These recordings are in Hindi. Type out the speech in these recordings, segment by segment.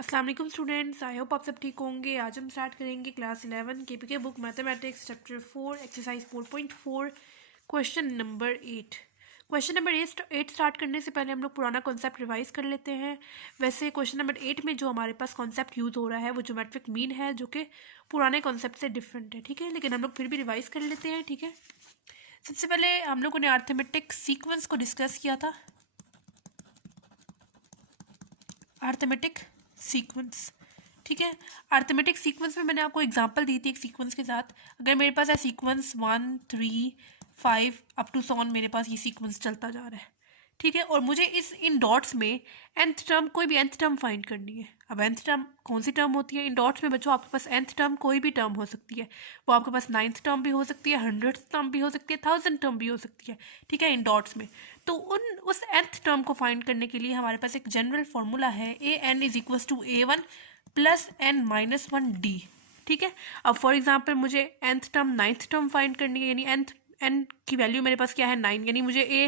अस्सलाम वालेकुम स्टूडेंट्स, आई होप आप सब ठीक होंगे। आज हम स्टार्ट करेंगे class 11 KPK book mathematics chapter 4 exercise 4.4 question number 8। Question number 8 start करने से पहले हम लोग पुराना कॉन्सेप्ट रिवाइज कर लेते हैं। वैसे क्वेश्चन नंबर 8 में जो हमारे पास कॉन्सेप्ट यूज़ हो रहा है वो ज्योमेट्रिक मीन है, जो कि पुराने कॉन्सेप्ट से डिफरेंट है, ठीक है। लेकिन हम लोग फिर भी रिवाइज कर लेते हैं, ठीक है। सबसे पहले हम लोगों ने अर्थमेटिक सीक्वेंस को डिस्कस किया था। अर्थमेटिक सीक्वेंस, ठीक है। अर्थमेटिक सीक्वेंस में मैंने आपको एग्जांपल दी थी एक सीक्वेंस के साथ। अगर मेरे पास है सीक्वेंस 1 3 5 अप टू सॉन, मेरे पास ये सीक्वेंस चलता जा रहा है, ठीक है। और मुझे इन डॉट्स में nth टर्म, कोई भी nth टर्म फाइंड करनी है। अब nth टर्म कौन सी टर्म होती है इन डॉट्स में बच्चों? आपके पास nth टर्म कोई भी टर्म हो सकती है। वो आपके पास 9th टर्म भी हो सकती है, 100th टर्म भी हो सकती है, 1000 टर्म भी हो सकती है, ठीक है, इन डॉट्स में। तो उस nth टर्म को फाइंड करने के लिए हमारे पास एक जनरल फॉर्मूला है, an is equal to a1 plus n minus 1d, ठीक है। अब फॉर एग्जाम्पल मुझे nth term 9th term find करनी है, यानी n की वैल्यू मेरे पास क्या है 9, यानी मुझे a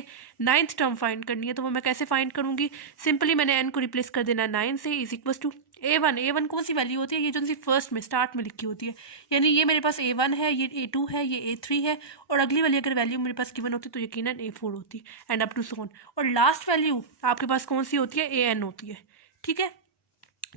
9th टर्म फाइंड करनी है। तो वो मैं कैसे फाइंड करूंगी? सिंपली मैंने n को रिप्लेस कर देना 9 से, इज इक्वल टू a1 कौन सी वैल्यू होती है? ये जो सी फर्स्ट में स्टार्ट में लिखी होती है, यानी ये मेरे पास a1 है, ये a2 है, ये a3 है, और अगली वाली अगर वैल्यू मेरे पास गिवन होती तो यकीनन a4 होती, and up to so on. और लास्ट वैल्यू आपके पास कौन सी होती है? an होती है, ठीक है।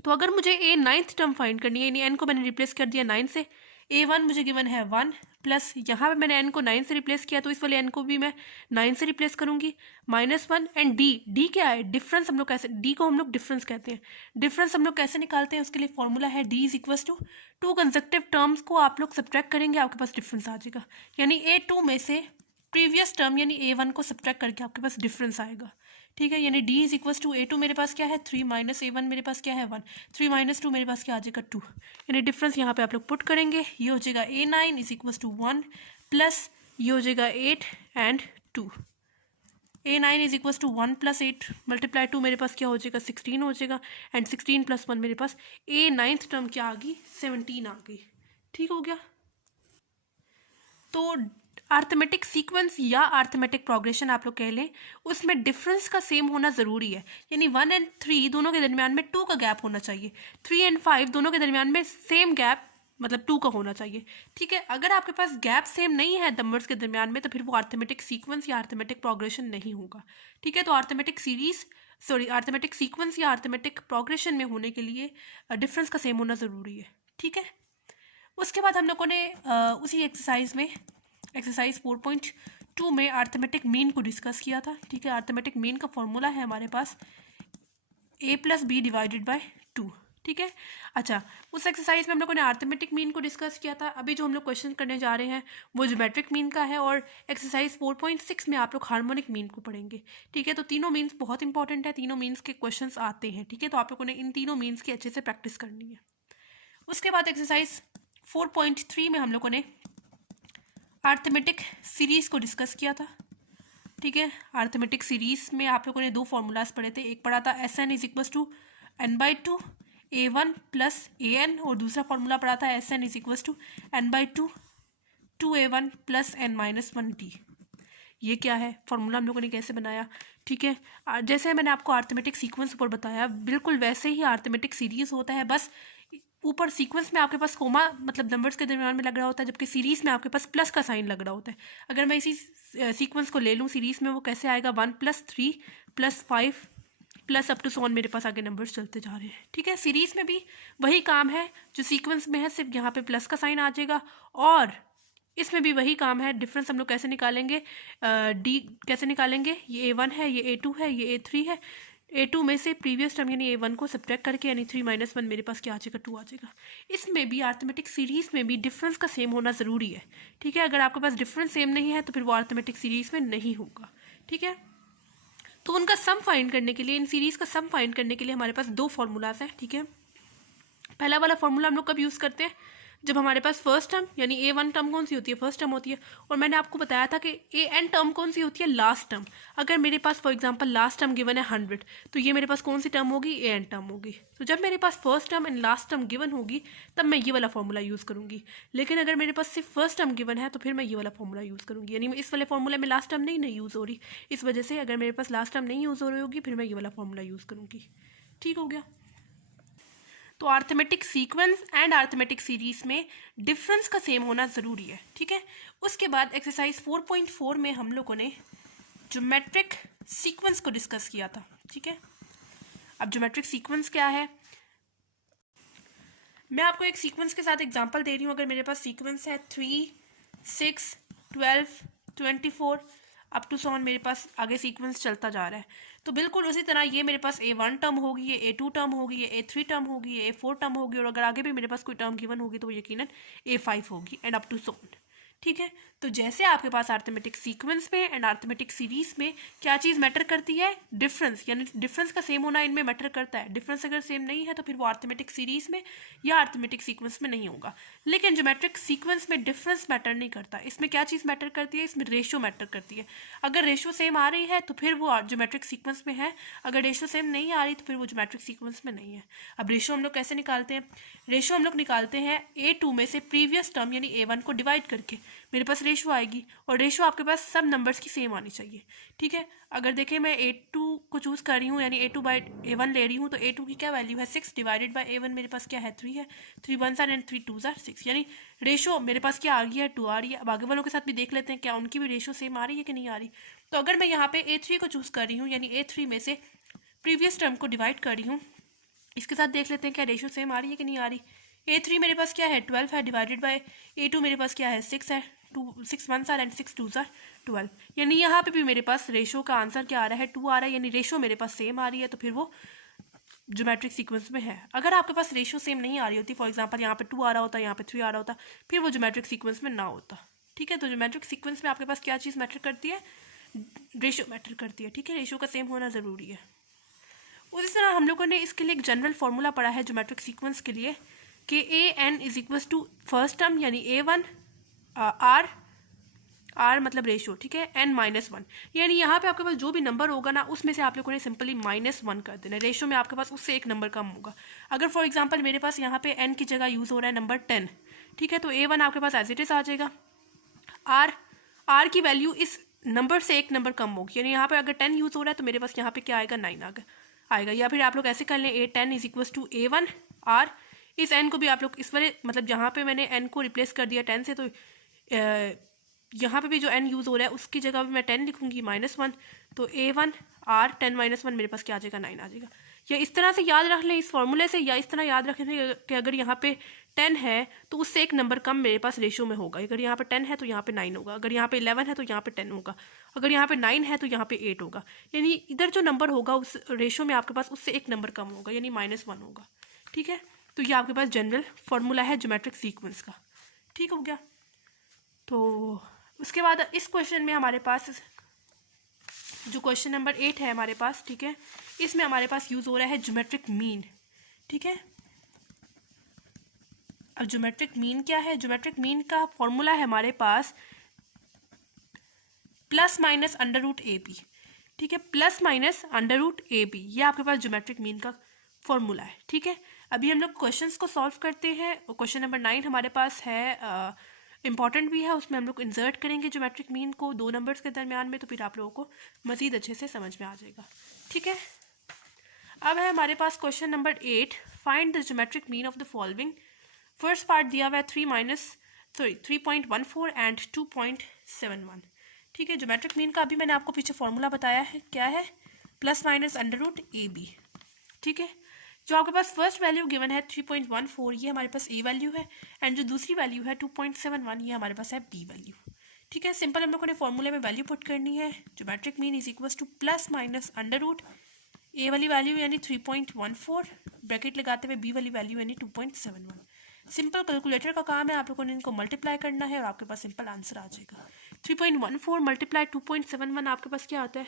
तो अगर मुझे a 9th टर्म फाइंड करनी है, यानी n को मैंने रिप्लेस कर दिया 9 से, a1 मुझे गिवन है 1 प्लस यहाँ पे मैंने n को 9 से रिप्लेस किया, तो इस वाले n को भी मैं 9 से रिप्लेस करूंगी, -1 एंड d क्या है? डिफरेंस। हम लोग कैसे d को हम लोग डिफरेंस कहते हैं। डिफरेंस हम लोग कैसे निकालते हैं? उसके लिए फॉर्मूला है d is equal to 2 consecutive terms को आप लोग सब्ट्रैक्ट करेंगे, आपके पास डिफरेंस आ जाएगा। यानी a2 में से प्रीवियस टर्म यानी a1 को सब्ट्रैक्ट करके आपके पास डिफरेंस आएगा, ठीक है। यानी d is equal to a2 मेरे पास क्या है 3 माइनस a1 मेरे पास क्या है 1, 3 माइनस 2 मेरे पास क्या आ जाएगा 2, यानी डिफरेंस यहाँ पे आप लोग पुट करेंगे, ये हो जाएगा a9 is equal to 1 plus ये हो जाएगा 8 and 2। a9 is equal to 1 plus 8 multiply 2 मेरे पास क्या हो जाएगा 16 हो जाएगा, एंड 16 प्लस 1 मेरे पास a 9th टर्म क्या आ गई 17 आ गई, ठीक हो गया। तो अर्थमेटिक सीक्वेंस या अर्थमेटिक प्रोग्रेशन आप लोग कह लें, उसमें डिफरेंस का सेम होना ज़रूरी है। यानी 1 एंड 3 दोनों के दरमियान में 2 का गैप होना चाहिए, 3 एंड 5 दोनों के दरमियान में सेम गैप मतलब 2 का होना चाहिए, ठीक है। अगर आपके पास गैप सेम नहीं है नंबर्स के दरमियान में, तो फिर वो अर्थमेटिक सीक्वेंस या अर्थमेटिक प्रोग्रेशन नहीं होगा, ठीक है। तो अर्थमेटिक सीक्वेंस या अर्थमेटिक प्रोग्रेशन में होने के लिए डिफरेंस का सेम होना ज़रूरी है, ठीक है। उसके बाद हम लोगों ने उसी एक्सरसाइज 4.2 में अर्थमेटिक मीन को डिस्कस किया था, ठीक है। अर्थमेटिक मीन का फॉर्मूला है हमारे पास a plus B divided by 2, ठीक है। अच्छा, उस एक्सरसाइज में हम लोगों ने अर्थमेटिक मीन को डिस्कस किया था। अभी जो हम लोग क्वेश्चन करने जा रहे हैं वो ज्योमेट्रिक मीन का है, और एक्सरसाइज 4.6 में आप लोग हार्मोनिक मीन को पढ़ेंगे, ठीक है। तो तीनों मीन्स बहुत इंपॉर्टेंट है, तीनों मीन्स के क्वेश्चन आते हैं, ठीक है। तो आप लोगों ने इन तीनों मीन्स की अच्छे से प्रैक्टिस करनी है। उसके बाद एक्सरसाइज 4.3 में हम लोगों ने अर्थमेटिक सीरीज़ को डिस्कस किया था, ठीक है। अर्थमेटिक सीरीज़ में आप लोगों ने 2 फॉर्मूलाज पढ़े थे। एक पढ़ा था SN is equal to n/2 a1 plus an, और दूसरा फॉर्मूला पढ़ा था SN is equal to n/2 2a1 plus n minus 1d। ये क्या है फॉर्मूला, हम लोगों ने कैसे बनाया, ठीक है। जैसे मैंने आपको अर्थमेटिक सीक्वेंस ऊपर बताया, बिल्कुल वैसे ही अर्थमेटिक सीरीज़ होता है। बस ऊपर सीक्वेंस में आपके पास कोमा मतलब नंबर्स के दरमियान में लग रहा होता है, जबकि सीरीज़ में आपके पास प्लस का साइन लग रहा होता है। अगर मैं इसी सीक्वेंस को ले लूँ सीरीज़ में, वो कैसे आएगा 1 plus 3 plus 5 plus up to so on, मेरे पास आगे नंबर्स चलते जा रहे हैं, ठीक है। सीरीज़ में भी वही काम है जो सीक्वेंस में है, सिर्फ यहाँ पे प्लस का साइन आ जाएगा, और इसमें भी वही काम है। डिफरेंस हम लोग कैसे निकालेंगे, डी कैसे निकालेंगे? ये a1 है, ये a2 है, ये a3 है। a2 में से प्रीवियस टर्म यानी a1 को सब्ट्रैक्ट करके, यानी 3 माइनस 1 मेरे पास क्या आ जाएगा 2 आ जाएगा। इसमें भी अर्थमेटिक सीरीज़ में भी डिफरेंस का सेम होना ज़रूरी है, ठीक है। अगर आपके पास डिफरेंस सेम नहीं है तो फिर वो अर्थमेटिक सीरीज़ में नहीं होगा, ठीक है। तो उनका सम फाइंड करने के लिए, इन सीरीज़ का सम फाइंड करने के लिए हमारे पास 2 फॉर्मूलाज हैं, ठीक है। पहला वाला फॉर्मूला हम लोग कब यूज़ करते हैं? जब हमारे पास फर्स्ट टर्म यानी a1 टर्म कौन सी होती है? फर्स्ट टर्म होती है। और मैंने आपको बताया था कि an टर्म कौन सी होती है? Last term. अगर मेरे पास for example last term given है 100, तो ये मेरे पास कौन सी टर्म होगी? an टर्म होगी। तो जब मेरे पास first term and last term given होगी तब मैं ये वाला फॉर्मूला यूज़ करूँगी। लेकिन अगर मेरे पास सिर्फ फर्स्ट टर्म गिवन है तो फिर मैं ये वाला फॉर्मूला यूज़ करूँगी, यानी इस वाले फॉर्मूले में लास्ट टर्म नहीं यूज़ हो रही। इस वजह से अगर मेरे पास लास्ट टर्म नहीं यूज़ हो रही होगी फिर मैं ये वाला फॉर्मूला यूज़ करूँगी, ठीक हो गया। तो arithmetic sequence and arithmetic series में डिफरेंस का सेम होना ज़रूरी है, ठीक है। उसके बाद एक्सरसाइज 4.4 में हम लोगों ने ज्योमेट्रिक सीक्वेंस को डिस्कस किया था, ठीक है। अब ज्योमेट्रिक सीक्वेंस क्या है, मैं आपको एक सीक्वेंस के साथ एग्जांपल दे रही हूँ। अगर मेरे पास सीक्वेंस है 3, 6, 12, 24 अप टू सॉन, मेरे पास आगे सीक्वेंस चलता जा रहा है, तो बिल्कुल उसी तरह ये मेरे पास A1 टर्म होगी, ये A2 टर्म होगी, ये A3 टर्म होगी, ये A4 टर्म होगी, और अगर आगे भी मेरे पास कोई टर्म गिवन होगी तो वो यकीनन A5 होगी एंड अप टू सॉन, ठीक है। तो जैसे आपके पास अर्थमेटिक सीक्वेंस में एंड अर्थमेटिक सीरीज में क्या चीज़ मैटर करती है, डिफरेंस, यानी डिफरेंस का सेम होना इनमें मैटर करता है। डिफरेंस अगर सेम नहीं है तो फिर वो अर्थमेटिक सीरीज में या अर्थमेटिक सीक्वेंस में नहीं होगा। लेकिन ज्योमेट्रिक सीक्वेंस में डिफरेंस मैटर नहीं करता, इसमें क्या चीज़ मैटर करती है, इसमें रेशियो मैटर करती है। अगर रेशियो सेम आ रही है तो फिर वो ज्योमेट्रिक सीक्वेंस में है, अगर रेशियो सेम नहीं आ रही तो फिर वो ज्योमेट्रिक सीक्वेंस में नहीं है। अब रेशियो हम लोग कैसे निकालते हैं, रेशियो हम लोग निकालते हैं A2 में से प्रीवियस टर्म यानी A1 को डिवाइड करके मेरे पास रेशियो आएगी, और रेशियो आपके पास सब नंबर्स की सेम आनी चाहिए, ठीक है। अगर देखें मैं A2 को चूज़ कर रही हूँ यानी A2 बाई A1 ले रही हूँ, तो A2 की क्या वैल्यू है 6 डिवाइडेड बाई A1 मेरे पास क्या है 3 है, 3 1 एंड 3 2 6, यानी रेशियो मेरे पास क्या आ गई है 2 आ रही है। अब आगे वालों के साथ भी देख लेते हैं क्या उनकी भी रेशियो सेम आ रही है कि नहीं आ रही। तो अगर मैं यहाँ पे A3 को चूज़ कर रही हूँ यानी A3 में से प्रीवियस टर्म को डिवाइड कर रही हूँ, इसके साथ देख लेते हैं क्या रेशियो सेम आ रही है कि नहीं आ रही। A3 मेरे पास क्या है 12 है डिवाइडेड बाई A2 मेरे पास क्या है 6 है, 6 1 एंड 6 2 12, यानी यहाँ पे भी मेरे पास रेशियो का आंसर क्या आ रहा है 2 आ रहा है, यानी रेशियो मेरे पास सेम आ रही है, तो फिर वो ज्योमेट्रिक सीक्वेंस में है। अगर आपके पास रेशियो सेम नहीं आ रही होती, फॉर एग्जांपल यहाँ पे 2 आ रहा होता, यहाँ पे 3 आ रहा होता, फिर वो ज्योमेट्रिक सीक्वेंस में ना होता, ठीक है। तो ज्योमेट्रिक सीक्वेंस में आपके पास क्या चीज़ मैटर करती है, रेशियो मैटर करती है, ठीक है। रेशियो का सेम होना ज़रूरी है। उसी तरह हम लोगों ने इसके लिए एक जनरल फार्मूला पढ़ा है ज्योमेट्रिक सीक्वेंस के लिए कि AN is equals to first term यानी A1 R मतलब रेशियो, ठीक है, N-1, यानी यहाँ पे आपके पास जो भी नंबर होगा ना उसमें से आप लोगों ने सिंपली -1 कर देना। रेशियो में आपके पास उससे एक नंबर कम होगा। अगर फॉर एग्जांपल मेरे पास यहाँ पे N की जगह यूज़ हो रहा है नंबर 10, ठीक है, तो A1 आपके पास एज इट इज़ आ जाएगा। R की वैल्यू इस नंबर से एक नंबर कम होगी, यानी यहाँ पे अगर 10 यूज़ हो रहा है तो मेरे पास यहाँ पे क्या आएगा 9 आएगा। या फिर आप लोग ऐसे कर लें A10 is equals to A1 R, इस n को भी आप लोग इस वाले मतलब जहाँ पे मैंने n को रिप्लेस कर दिया 10 से, तो यहाँ पे भी जो n यूज़ हो रहा है उसकी जगह भी मैं 10 लिखूंगी -1, तो A1 R 10 -1 मेरे पास क्या आ जाएगा 9 आ जाएगा। या इस तरह से याद रख लें इस फॉर्मूले से, या इस तरह याद रखें कि अगर यहाँ पे 10 है तो उससे एक नंबर कम मेरे पास रेशियो में होगा। अगर यहाँ पे 10 है तो यहाँ पे 9 होगा, अगर यहाँ पे 11 है तो यहाँ पे 10 होगा, अगर यहाँ पे 9 है तो यहाँ पे 8 होगा, यानी इधर जो नंबर होगा उस रेशियो में आपके पास उससे एक नंबर कम होगा, यानी -1 होगा, ठीक है। तो ये आपके पास जनरल फार्मूला है ज्योमेट्रिक सीक्वेंस का, ठीक हो गया। तो उसके बाद इस क्वेश्चन में हमारे पास जो क्वेश्चन नंबर 8 है हमारे पास, ठीक है, इसमें हमारे पास यूज़ हो रहा है ज्योमेट्रिक मीन, ठीक है। अब ज्योमेट्रिक मीन क्या है, ज्योमेट्रिक मीन का फॉर्मूला है हमारे पास ±√AB, ठीक है, ±√AB, ये आपके पास ज्योमेट्रिक मीन का फॉर्मूला है, ठीक है। अभी हम लोग क्वेश्चंस को सॉल्व करते हैं। क्वेश्चन नंबर 9 हमारे पास है, इंपॉर्टेंट भी है, उसमें हम लोग इंसर्ट करेंगे ज्योमेट्रिक मीन को 2 नंबर्स के दरमियान में, तो फिर आप लोगों को मज़ीद अच्छे से समझ में आ जाएगा, ठीक है। अब है हमारे पास question number 8, find the geometric mean of the following. First part दिया हुआ है 3.14 एंड 2.71, ठीक है। ज्योमेट्रिक मीन का अभी मैंने आपको पीछे फॉर्मूला बताया है, क्या है ±√AB, ठीक है। जो आपके पास फर्स्ट वैल्यू गिवन है 3.14, ये हमारे पास A वैल्यू है, एंड जो दूसरी वैल्यू है 2.71, ये हमारे पास है B वैल्यू, ठीक है। सिंपल हम लोगों ने फॉर्मूले में वैल्यू पुट करनी है। Geometric mean is equals to ±√A वाली वैल्यू यानी 3.14, ब्रैकेट लगाते हुए B वाली वैल्यू यानी 2.71। सिंपल कैलकुलेटर का काम है, आप लोगों ने इनको मल्टीप्लाई करना है और आपके पास सिंपल आंसर आ जाएगा। 3.14 मल्टीप्लाई 2.71 आपके पास क्या आता है,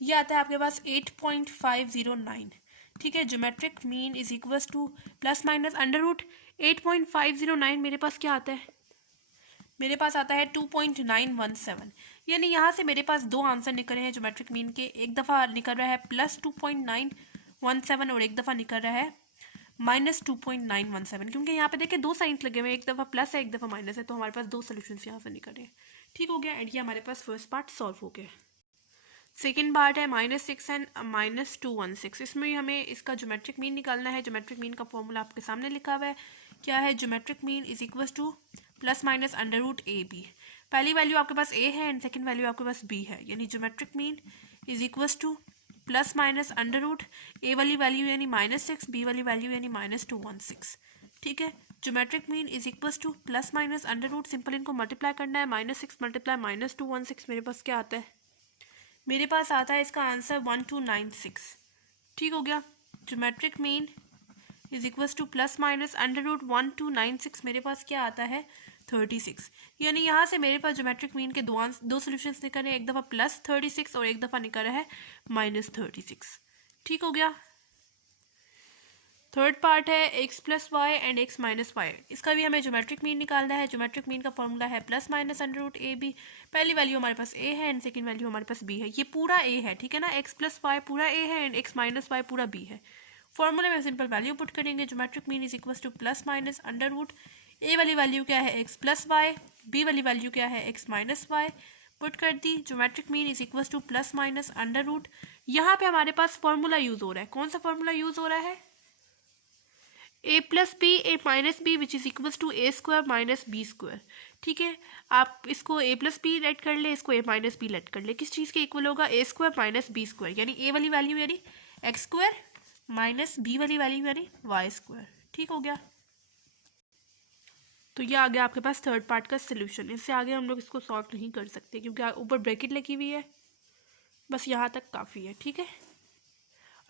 ये आता है आपके पास 8.509, ठीक है। Geometric mean is equals to ±√8.509 मेरे पास क्या आता है, मेरे पास आता है 2.917, यानी यहाँ से मेरे पास दो आंसर निकल रहे हैं ज्योमेट्रिक मीन के। एक दफ़ा निकल रहा है +2.917 और एक दफ़ा निकल रहा है -2.917, क्योंकि यहाँ पे देखिए दो साइंस लगे हुए हैं, एक दफ़ा प्लस है एक दफ़ा माइनस है, तो हमारे पास दो सोल्यूशन यहाँ से निकल रहे हैं, ठीक हो गया। एंड ये हमारे पास फर्स्ट पार्ट सॉल्व हो गया। सेकेंड पार्ट है -6 एंड -216। इसमें भी हमें इसका ज्योमेट्रिक मीन निकालना है। ज्योमेट्रिक मीन का फॉर्मूला आपके सामने लिखा हुआ है। क्या है? Geometric mean is equal to ±√AB। पहली वैल्यू आपके पास A है एंड सेकेंड वैल्यू आपके पास B है, यानी geometric mean is equal to ±√A वाली वैल्यू यानी -6, B वाली वैल्यू यानी -216। ठीक है, geometric mean is equal to ±√, simple इनको मल्टीप्लाई करना है। -6 मल्टीप्लाई -216 मेरे पास क्या आता है? मेरे पास आता है इसका आंसर 1296। ठीक हो गया। Geometric mean is equal to ±√1296 मेरे पास क्या आता है? 36। यानी यहाँ से मेरे पास ज्योमेट्रिक मीन के दो सोल्यूशंस निकल रहे हैं, एक दफ़ा +36 और एक दफ़ा निकल रहा है -36। ठीक हो गया। थर्ड पार्ट है x + y and x - y। इसका भी हमें ज्योमेट्रिक मीन निकालना है। ज्योमेट्रिक मीन का फॉर्मूला है ±√AB। पहली वैल्यू हमारे पास a है एंड सेकंड वैल्यू हमारे पास b है। ये पूरा a है, ठीक है ना। x + y पूरा a है एंड x - y पूरा b है। फॉर्मूले में सिंपल वैल्यू पुट करेंगे। Geometric mean is equal to ±√। a वाली वैल्यू क्या है? x + y। b वाली वैल्यू क्या है? x - y। पुट कर दी। Geometric mean is equal to ±√। यहाँ पे हमारे पास फॉर्मूला यूज हो रहा है। कौन सा फॉर्मूला यूज हो रहा है? a + b a - b which is equal to a² - b²। ठीक है, आप इसको a + b लेट कर ले, इसको a - b लेट कर ले। किस चीज़ के इक्वल होगा? a² - b², यानी a वाली वैल्यू यानी x² माइनस b वाली वैल्यू यानी y²। ठीक हो गया। तो ये आ गया आपके पास थर्ड पार्ट का सोल्यूशन। इससे आगे हम लोग इसको सॉल्व नहीं कर सकते क्योंकि ऊपर ब्रैकेट लगी हुई है। बस यहाँ तक काफ़ी है। ठीक है।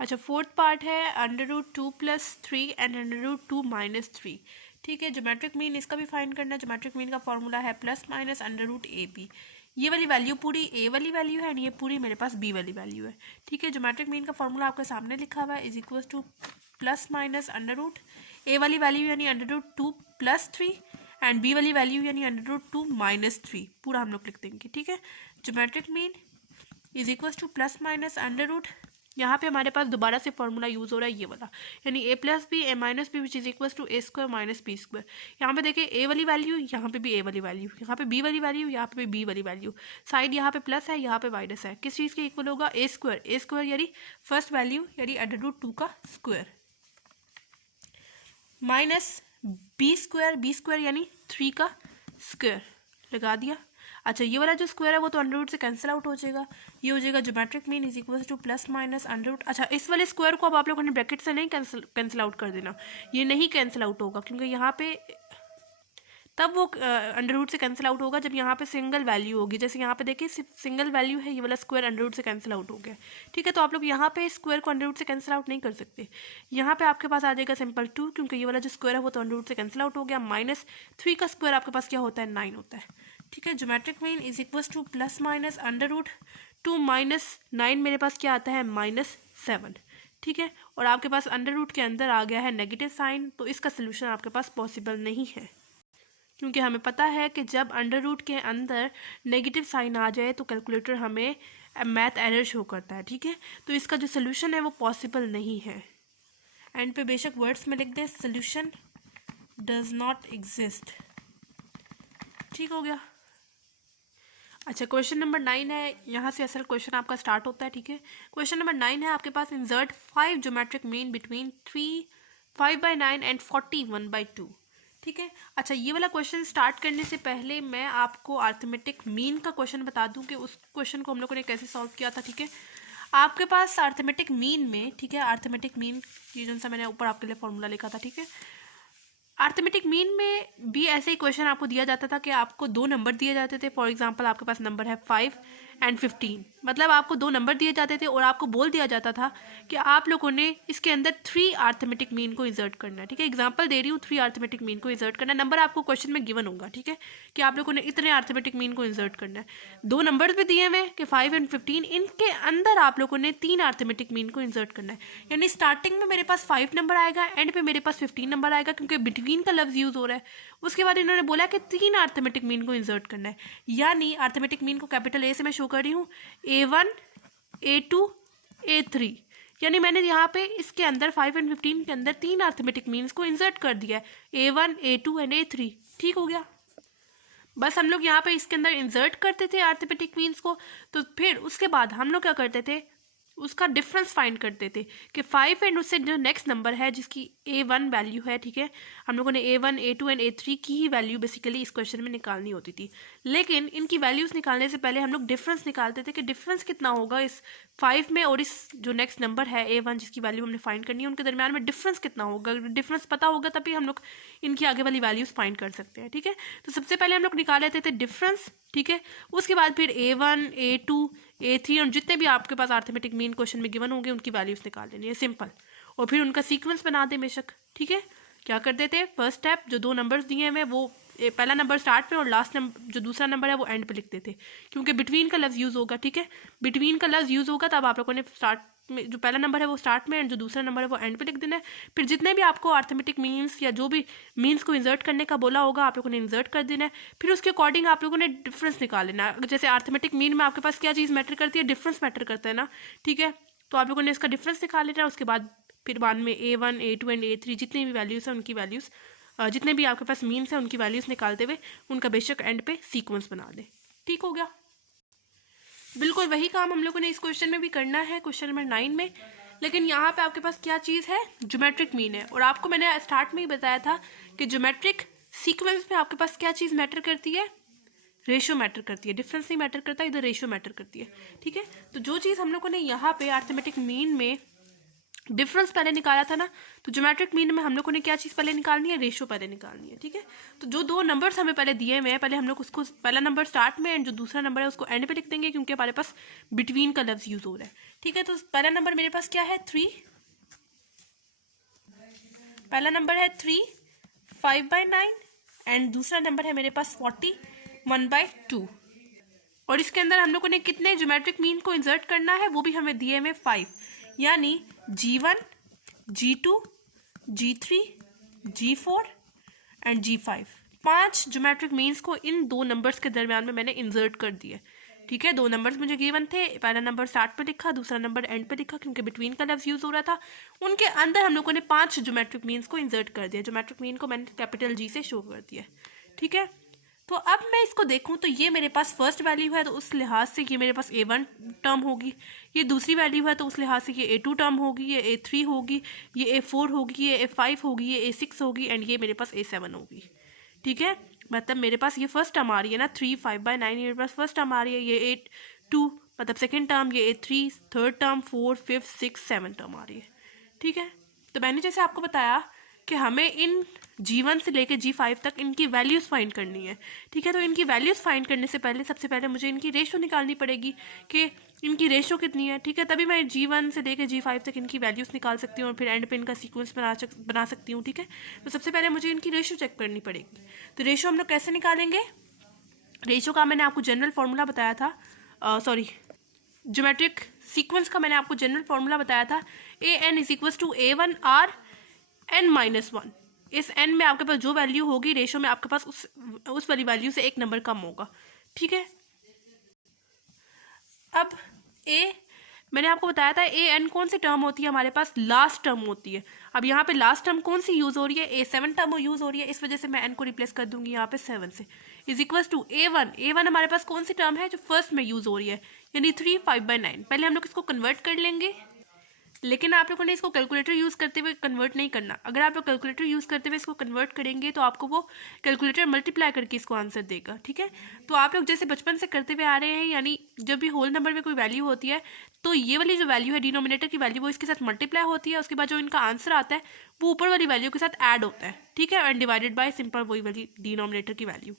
अच्छा, फोर्थ पार्ट है √2 + 3 एंड √2 - 3। ठीक है, ज्योमेट्रिक मीन इसका भी फाइंड करना है। ज्योमेट्रिक मीन का फॉर्मूला है ±√AB। ये वाली वैल्यू पूरी a वाली वैल्यू है एंड ये पूरी मेरे पास b वाली वैल्यू है। ठीक है, ज्योमेट्रिक मीन का फॉर्मूला आपके सामने लिखा हुआ है, इज इक्वल टू ±√। a वाली वैल्यू यानी √2 + 3 एंड b वाली वैल्यू यानी √2 - 3। पूरा हम लोग लिख देंगे। ठीक है, geometric mean is equal to ±√। यहाँ पे हमारे पास दोबारा से फॉर्मूला यूज हो रहा है ये वाला, यानी a + b a - b which is equal to a² - b²। यहाँ पे देखिए a वाली वैल्यू, यहाँ पे भी a वाली वैल्यू, यहाँ पे b वाली वैल्यू, यहाँ पे भी b वाली वैल्यू। साइड यहाँ पे प्लस है, यहाँ पे माइनस है। किस चीज़ के इक्वल होगा? a² यानी फर्स्ट वैल्यू यानी √2 का स्क्वायर माइनस b² यानी 3 का स्क्वायर। लगा दिया। अच्छा, ये वाला जो स्क्वायर है वो तो √ से कैंसिल आउट हो जाएगा। ये हो जाएगा geometric mean is equal to ±√। अच्छा, इस वाले स्क्वायर को अब आप लोगों ने ब्रैकेट से नहीं कैंसिल आउट कर देना। ये नहीं कैंसिल आउट होगा क्योंकि यहाँ पे तब वो √ से कैंसिल आउट होगा जब यहाँ पे सिंगल वैल्यू होगी। जैसे यहाँ पे देखिए सिंगल वैल्यू है, ये वाला स्क्वायर √ से कैंसिल आउट हो गया। ठीक है, तो आप लोग यहाँ पे स्क्वायर को √ से कैंसिल आउट नहीं कर सकते। यहाँ पे आपके पास आ जाएगा सिंपल 2, क्योंकि ये वाला जो स्क्वायर है वो तो √ से कैंसिल आउट हो गया। -3 का स्क्वायर आपके पास क्या होता है? 9 होता है। ठीक है, geometric mean is equal to ±√2 - 9 मेरे पास क्या आता है? -7। ठीक है, और आपके पास √ के अंदर आ गया है नेगेटिव साइन, तो इसका सोल्यूशन आपके पास पॉसिबल नहीं है, क्योंकि हमें पता है कि जब √ के अंदर नेगेटिव साइन आ जाए तो कैलकुलेटर हमें मैथ एरर शो करता है। ठीक है, तो इसका जो सोल्यूशन है वो पॉसिबल नहीं है। एंड पे बेशक वर्ड्स में लिख दें सोल्यूशन डज नॉट एग्जिस्ट। ठीक हो गया। अच्छा, क्वेश्चन नंबर 9 है, यहाँ से असल क्वेश्चन आपका स्टार्ट होता है। ठीक है, क्वेश्चन नंबर 9 है आपके पास, insert 5 geometric mean between 5/9 and 41/2। ठीक है। अच्छा, ये वाला क्वेश्चन स्टार्ट करने से पहले मैं आपको अर्थमेटिक मीन का क्वेश्चन बता दूं कि उस क्वेश्चन को हम लोगों ने कैसे सॉल्व किया था। ठीक है, आपके पास अर्थमेटिक मीन में, ठीक है, अर्थमेटिक मीन ये जो सा मैंने ऊपर आपके लिए फॉर्मूला लिखा था। ठीक है, अर्थमेटिक मीन में भी ऐसे ही क्वेश्चन आपको दिया जाता था कि आपको 2 नंबर दिए जाते थे। फॉर एग्जांपल आपके पास नंबर है 5 एंड 15, मतलब आपको 2 नंबर दिए जाते थे और आपको बोल दिया जाता था कि आप लोगों ने इसके अंदर 3 अर्थमेटिक मीन को इंसर्ट करना है। ठीक है, एग्जांपल दे रही हूँ, 3 अर्थमेटिक मीन को इंसर्ट करना है। नंबर आपको क्वेश्चन में गिवन होगा। ठीक है, कि आप लोगों ने इतने अर्थमेटिक मीन को इंसर्ट करना है। 2 नंबर भी दिए हुए कि 5 एंड 15, इनके अंदर आप लोगों ने 3 अर्थमेटिक मीन को इंसर्ट करना है। यानी स्टार्टिंग में मेरे पास 5 नंबर आएगा, एंड पे मेरे पास 15 नंबर आएगा, क्योंकि बिटवीन का लफ्ज यूज हो रहा है। उसके बाद इन्होंने बोला कि 3 अर्थमेटिक मीन को इंसर्ट करना है, यानी अर्थमेटिक मीन को कैपिटल ए से मैं शो कर रही हूँ, A1 A2 A3, यानी मैंने यहाँ पे इसके अंदर 5 एंड 15 के अंदर 3 अर्थमेटिक मीन्स को इंसर्ट कर दिया है, A1 A2 एंड A3। ठीक हो गया। बस हम लोग यहाँ पे इसके अंदर इंसर्ट करते थे अर्थमेटिक मीन्स को, तो फिर उसके बाद हम लोग क्या करते थे, उसका डिफरेंस फाइंड करते थे कि 5 एंड उससे जो नेक्स्ट नंबर है जिसकी A1 वैल्यू है, ठीक है, हम लोगों ने A1 A2 एंड A3 की ही वैल्यू बेसिकली इस क्वेश्चन में निकालनी होती थी। लेकिन इनकी वैल्यूज़ निकालने से पहले हम लोग डिफरेंस निकालते थे कि डिफरेंस कितना होगा इस 5 में और इस जो नेक्स्ट नंबर है A1 जिसकी वैल्यू हमने फाइंड करनी है उनके दरमियान में डिफरेंस कितना होगा। डिफरेंस पता होगा तभी हम लोग इनकी आगे वाली वैल्यूज़ फाइंड कर सकते हैं, ठीक है। तो सबसे पहले हम लोग निकाल लेते थे डिफरेंस, ठीक है। उसके बाद फिर A1 A2 A3 और जितने भी आपके पास अर्थमेटिक मीन क्वेश्चन में गिवन होंगे उनकी वैल्यूज निकाल लेनी है, सिंपल। और फिर उनका सीक्वेंस बना दे बेशक, ठीक है। क्या कर देते, फर्स्ट स्टेप जो 2 नंबर्स दिए हैं वो पहला नंबर स्टार्ट में और लास्ट नंबर जो दूसरा नंबर है वो एंड पे लिख देते, क्योंकि बिटवीन का लफ्ज यूज़ होगा, ठीक है। बिटवीन का लफ्ज यूज़ होगा तब आप लोगों ने स्टार्ट में जो पहला नंबर है वो स्टार्ट में एंड जो दूसरा नंबर है वो एंड पे लिख देना है। फिर जितने भी आपको अर्थमेटिक मीन्स या जो भी मीन्स को इंसर्ट करने का बोला होगा आप लोगों ने इंसर्ट कर देना है। फिर उसके अकॉर्डिंग आप लोगों ने डिफरेंस निकाल लेना है। जैसे अर्थमेटिक मीन में आपके पास क्या चीज़ मैटर करती है, डिफरेंस मैटर करता है ना, ठीक है। तो आप लोगों ने इसका डिफरेंस निकाल लेना है। उसके बाद फिर बाद में A1 A2 एंड A3 जितनी भी वैल्यूज़ हैं उनकी वैल्यूज़, जितने भी आपके पास मीन्स हैं उनकी वैल्यूज़ निकालते हुए उनका बेशक एंड पे सीक्वेंस बना दें, ठीक हो गया। बिल्कुल वही काम हम लोगों ने इस क्वेश्चन में भी करना है, क्वेश्चन नंबर 9 में। लेकिन यहाँ पे आपके पास क्या चीज़ है, ज्योमेट्रिक मीन है। और आपको मैंने स्टार्ट में ही बताया था कि ज्योमेट्रिक सीक्वेंस में आपके पास क्या चीज़ मैटर करती है, रेशियो मैटर करती है, डिफरेंस नहीं मैटर करता, इधर रेशियो मैटर करती है, ठीक है। तो जो चीज़ हम लोगों ने यहाँ पे अर्थमेटिक मीन में डिफरेंस पहले निकाला था ना, तो ज्योमेट्रिक मीन में हम लोगों ने क्या चीज़ पहले निकालनी है, रेशियो पहले निकालनी है, ठीक है। तो जो 2 नंबर्स हमें पहले दिए हुए हैं पहले हम लोग उसको पहला नंबर स्टार्ट में एंड जो दूसरा नंबर है उसको एंड पे लिख देंगे, क्योंकि हमारे पास बिटवीन का लफ्ज यूज हो रहा है, ठीक है। तो पहला नंबर मेरे पास क्या है 3, पहला नंबर है 3 5/9 एंड दूसरा नंबर है मेरे पास 41/2। और इसके अंदर हम लोगों ने कितने ज्योमेट्रिक मीन को इंसर्ट करना है वो भी हमें दिए में 5, यानी G1 G2 G3 G4 and G5, 5 geometric means को इन 2 नंबर्स के दरमियान में मैंने इंसर्ट कर दिया, ठीक है। 2 नंबर्स मुझे गिवन थे, पहला नंबर स्टार्ट पे लिखा, दूसरा नंबर एंड पे लिखा, क्योंकि बिटवीन का लफ्ज यूज हो रहा था। उनके अंदर हम लोगों ने 5 ज्योमेट्रिक मीन्स को इंसर्ट कर दिया। ज्योमेट्रिक मीन को मैंने कैपिटल G से शो कर दिया, ठीक है। तो अब मैं इसको देखूं तो ये मेरे पास फर्स्ट वैल्यू है, तो उस लिहाज से ये मेरे पास A1 टर्म होगी। ये दूसरी वैल्यू है तो उस लिहाज से ये A2 टर्म होगी, ये A3 होगी, ये A4 होगी, ये A5 होगी, ये A6 होगी एंड ये मेरे पास A7 होगी, ठीक है। मतलब मेरे पास ये फर्स्ट टर्म आ रही है ना, 3 5/9 मेरे पास फर्स्ट टर्म आ रही है, ये A2 मतलब सेकेंड टर्म, ये A3 थर्ड टर्म, 4 5 6 7 टर्म आ रही है, ठीक है। तो मैंने जैसे आपको बताया कि हमें इन G1 से लेकर G5 तक इनकी वैल्यूज़ फाइंड करनी है, ठीक है। तो इनकी वैल्यूज़ फाइंड करने से पहले सबसे पहले मुझे इनकी रेशो निकालनी पड़ेगी कि इनकी रेशो कितनी है, ठीक है। तभी मैं G1 से लेकर G5 तक इनकी वैल्यूज़ निकाल सकती हूँ और फिर एंड पे इनका सीक्वेंस बना सकती हूँ, ठीक है। तो सबसे पहले मुझे इनकी रेशो चेक करनी पड़ेगी। तो रेशो हम लोग कैसे निकालेंगे, रेशो का मैंने आपको जनरल फार्मूला बताया था, सॉरी ज्योमेट्रिक सीक्वेंस का मैंने आपको जनरल फार्मूला बताया था, AN = A1 R n-1। इस n में आपके पास जो वैल्यू होगी रेशो में आपके पास उस वाली वैल्यू से एक नंबर कम होगा, ठीक है। अब मैंने आपको बताया था AN कौन सी टर्म होती है, हमारे पास लास्ट टर्म होती है। अब यहाँ पे लास्ट टर्म कौन सी यूज हो रही है, A7 टर्म यूज हो रही है, इस वजह से मैं n को रिप्लेस कर दूंगी यहाँ पे 7 से, = A1 हमारे पास कौन सी टर्म है जो फर्स्ट में यूज हो रही है, यानी 3 5/9। पहले हम लोग इसको कन्वर्ट कर लेंगे, लेकिन आप लोगों ने इसको कैलकुलेटर यूज़ करते हुए कन्वर्ट नहीं करना। अगर आप लोग कैलकुलेटर यूज़ करते हुए इसको कन्वर्ट करेंगे तो आपको वो कैलकुलेटर मल्टीप्लाई करके इसको आंसर देगा, ठीक है। तो आप लोग जैसे बचपन से करते हुए आ रहे हैं, यानी जब भी होल नंबर में कोई वैल्यू होती है तो ये वाली जो वैल्यू है डिनोमिनेटर की वैल्यू वो इसके साथ मल्टीप्लाई होती है, उसके बाद जो इनका आंसर आता है वो ऊपर वाली वैल्यू के साथ ऐड होता है, ठीक है, एंड डिवाइडेड बाय सिंपल वही वाली डिनोमिनेटर की वैल्यू,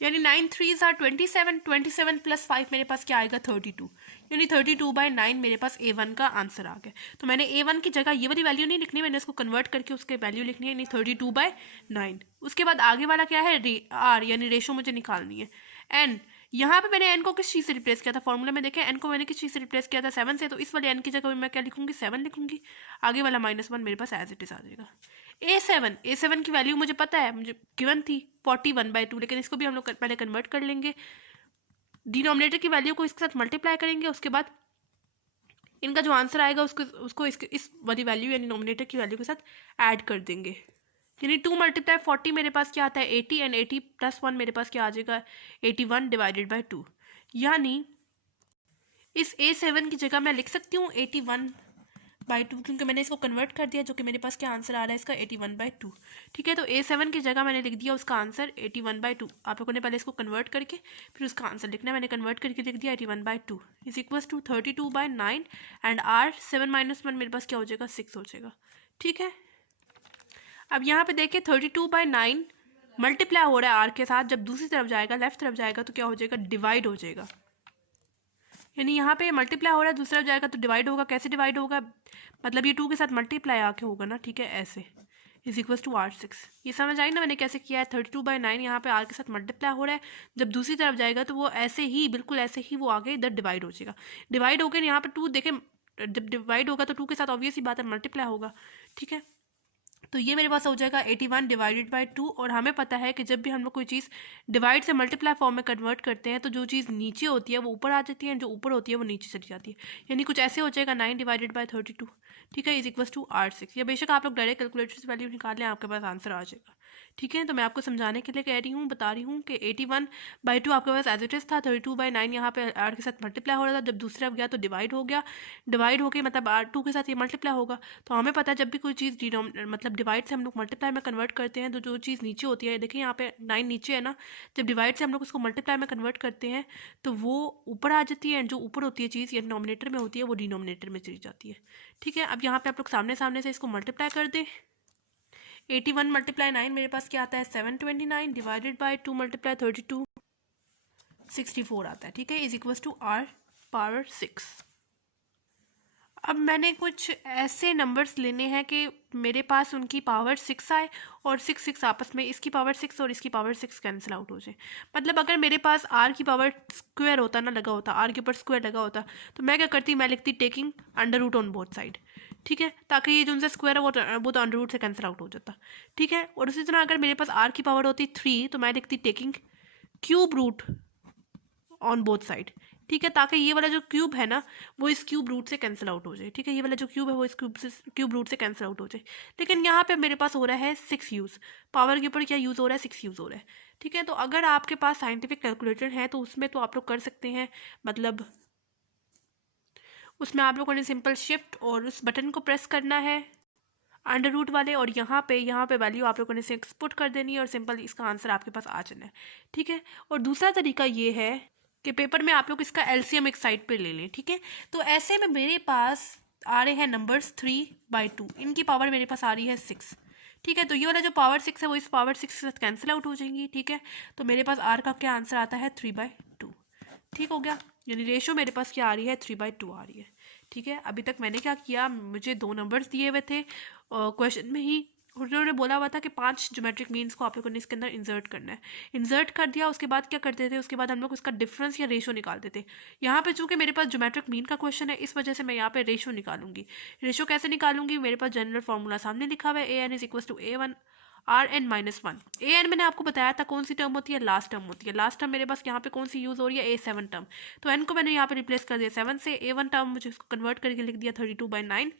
यानी 9 3s are 27, 27 + 5 मेरे पास क्या आएगा 32, यानी 32/9 मेरे पास A1 का आंसर आ गया। तो मैंने A1 की जगह ये वाली वैल्यू नहीं लिखनी, मैंने इसको कन्वर्ट करके उसके वैल्यू लिखनी है, यानी 32/9। उसके बाद आगे वाला क्या है R, यानी रेशो मुझे निकालनी है। N, यहाँ पे मैंने n को किस चीज़ से रिप्लेस किया था, फॉर्मूला में देखें n को मैंने किस चीज़ से रिप्लेस किया था 7 से, तो इस वाले n की जगह मैं क्या लिखूंगी 7 लिखूंगी, आगे वाला -1 मेरे पास एज इट इज आ जाएगा। A7 की वैल्यू मुझे पता है, मुझे गिवन थी 41/2, लेकिन इसको भी हम लोग पहले कन्वर्ट कर लेंगे, डिनोमिनेटर की वैल्यू को इसके साथ मल्टीप्लाई करेंगे, उसके बाद इनका जो आंसर आएगा उसको इस वाली वैल्यू यानी नोमिनेटर की वैल्यू के साथ ऐड कर देंगे, यानी 2 मल्टीप्लाई 40 मेरे पास क्या आता है 80, एंड 80 प्लस 1 मेरे पास क्या आ जाएगा 81 डिवाइडेड बाई 2। यानी इस A7 की जगह मैं लिख सकती हूँ 81/2, क्योंकि मैंने इसको कन्वर्ट कर दिया, जो कि मेरे पास क्या आंसर आ रहा है इसका 81/2। ठीक है, तो A7 की जगह मैंने लिख दिया उसका आंसर 81/2। आप लोगों ने पहले इसको कन्वर्ट करके फिर उसका आंसर लिखना है। मैंने कन्वर्ट करके लिख दिया 81/2 is equals to 32/9, and R7 - 1 मेरे पास क्या हो जाएगा 6 हो जाएगा। ठीक है, अब यहाँ पे देखिए 32/9 मल्टीप्लाई हो रहा है R के साथ, जब दूसरी तरफ जाएगा लेफ्ट तरफ जाएगा तो क्या हो जाएगा डिवाइड हो जाएगा। यानी यहाँ पे मल्टीप्लाई हो रहा है, दूसरा जाएगा तो डिवाइड होगा। कैसे डिवाइड होगा, मतलब ये 2 के साथ मल्टीप्लाई आके होगा ना। ठीक है, ऐसे इज इक्वल्स टू R6। ये समझ आई ना मैंने कैसे किया है। 32/9 यहाँ पे R के साथ मल्टीप्लाई हो रहा है, जब दूसरी तरफ जाएगा तो वो ऐसे ही बिल्कुल ऐसे ही वो आगे इधर डिवाइड हो जाएगा। डिवाइड हो गया यहाँ पे 2 देखें, जब डिवाइड होगा तो 2 के साथ ऑब्वियस ही बात है मल्टीप्लाई होगा। ठीक है, तो ये मेरे पास हो जाएगा 81 डिवाइडेड बाई 2। और हमें पता है कि जब भी हम लोग कोई चीज़ डिवाइड से मल्टीप्लाई फॉर्म में कन्वर्ट करते हैं तो जो चीज़ नीचे होती है वो ऊपर आ जाती है, जो ऊपर होती है वो नीचे चली जाती है। यानी कुछ ऐसे हो जाएगा 9 डिवाइडेड बाई 32। ठीक है, इज इक्वल्स टू R6। या बेशक आप लोग डायरेक्ट कैलकुलेटर से वैल्यू निकाल लें, आपके पास आंसर आ जाएगा। ठीक है, तो मैं आपको समझाने के लिए कह रही हूँ, बता रही हूँ कि 81/2 आपके पास एज इट इज़ था। 32/9 यहाँ पे R के साथ मल्टीप्लाई हो रहा था, जब दूसरे अब गया तो डिवाइड हो गया। डिवाइड हो गया मतलब R2 के साथ ये मल्टीप्लाई होगा। तो हमें पता है जब भी कोई चीज़ मतलब डिवाइड से हम लोग मल्टीप्लाई में कन्वर्ट करते हैं तो जो चीज़ नीचे होती है, देखिए यहाँ पे 9 नीचे है ना, जब डिवाइड से हम लोग उसको मल्टीप्लाई में कन्वर्ट करते हैं तो वो ऊपर आ जाती है, एंड जो ऊपर होती है चीज़ या डिनोमिनेटर में होती है वो डिनोमिनेटर में चली जाती है। ठीक है, अब यहाँ पे आप लोग सामने सामने से इसको मल्टीप्लाई कर दें। 81 × 9 मेरे पास क्या आता है 729 डिवाइडेड बाई 2 × 32 64 आता है। ठीक है, इज इक्वल्स टू R⁻6। अब मैंने कुछ ऐसे नंबर्स लेने हैं कि मेरे पास उनकी पावर 6 आए और 6 आपस में, इसकी पावर 6 और इसकी पावर 6 कैंसिल आउट हो जाए। मतलब अगर मेरे पास R की पावर स्क्वायर होता ना, लगा होता R के ऊपर स्क्वायर लगा होता, तो मैं क्या करती, मैं लिखती taking under root on both side. ठीक है, ताकि ये जो उनसे स्क्वायर है वो तो अंडर रूट से कैंसिल आउट हो जाता। ठीक है, और उसी तरह अगर मेरे पास R की पावर होती 3 तो मैं लिखती taking cube root on both side. ठीक है, ताकि ये वाला जो क्यूब है ना वो इस क्यूब रूट से कैंसिल आउट हो जाए। ठीक है, ये वाला जो क्यूब है वो इस क्यूब रूट से कैंसिल आउट हो जाए। लेकिन यहाँ पे मेरे पास हो रहा है 6 यूज़, पावर के ऊपर क्या यूज़ हो रहा है 6 यूज़ हो रहा है। ठीक है, तो अगर आपके पास साइंटिफिक कैलकुलेटर है तो उसमें तो आप लोग कर सकते हैं, मतलब उसमें आप लोगों ने सिंपल शिफ्ट और उस बटन को प्रेस करना है अंडर रूट वाले, और यहाँ पे वैल्यू आप लोगों ने 6 पुट कर देनी है और सिंपल इसका आंसर आपके पास आ जाना है। ठीक है, और दूसरा तरीका ये है कि पेपर में आप लोग इसका एलसीएम एक साइड पे ले लें। ठीक है, तो ऐसे में मेरे पास आ रहे हैं नंबर्स 3/2, इनकी पावर मेरे पास आ रही है 6। ठीक है, तो ये वाला जो पावर 6 है वो इस पावर 6 के साथ कैंसिल आउट हो जाएंगी। ठीक है, तो मेरे पास R का क्या आंसर आता है 3/2। ठीक हो गया, यानी रेशो मेरे पास क्या आ रही है 3/2 आ रही है। ठीक है, अभी तक मैंने क्या किया, मुझे 2 नंबर्स दिए हुए थे क्वेश्चन में ही, उन्होंने बोला हुआ था कि 5 ज्योमेट्रिक मीन्स को आप लोगों ने इसके अंदर इंसर्ट करना है। इंसर्ट कर दिया, उसके बाद क्या करते थे, उसके बाद हम लोग उसका डिफरेंस या रेशो निकालते थे। यहाँ पे चूंकि मेरे पास ज्योमेट्रिक मीन का क्वेश्चन है, इस वजह से मैं यहाँ पे रेशो निकालूंगी। रेशो कैसे निकालूंगी, मेरे पास जनरल फॉर्मूला सामने लिखा हुआ है, AN = A1 Rn - 1। AN मैंने आपको बताया था कौन सी टर्म होती है, लास्ट टर्म होती है। लास्ट टर्म मेरे पास यहाँ पे कौन सी यूज़ हो रही है, A7 टर्म। तो N को मैंने यहाँ पे रिप्लेस कर दिया 7 से, A1 टर्म मुझे उसको कन्वर्ट करके लिख दिया 32/9।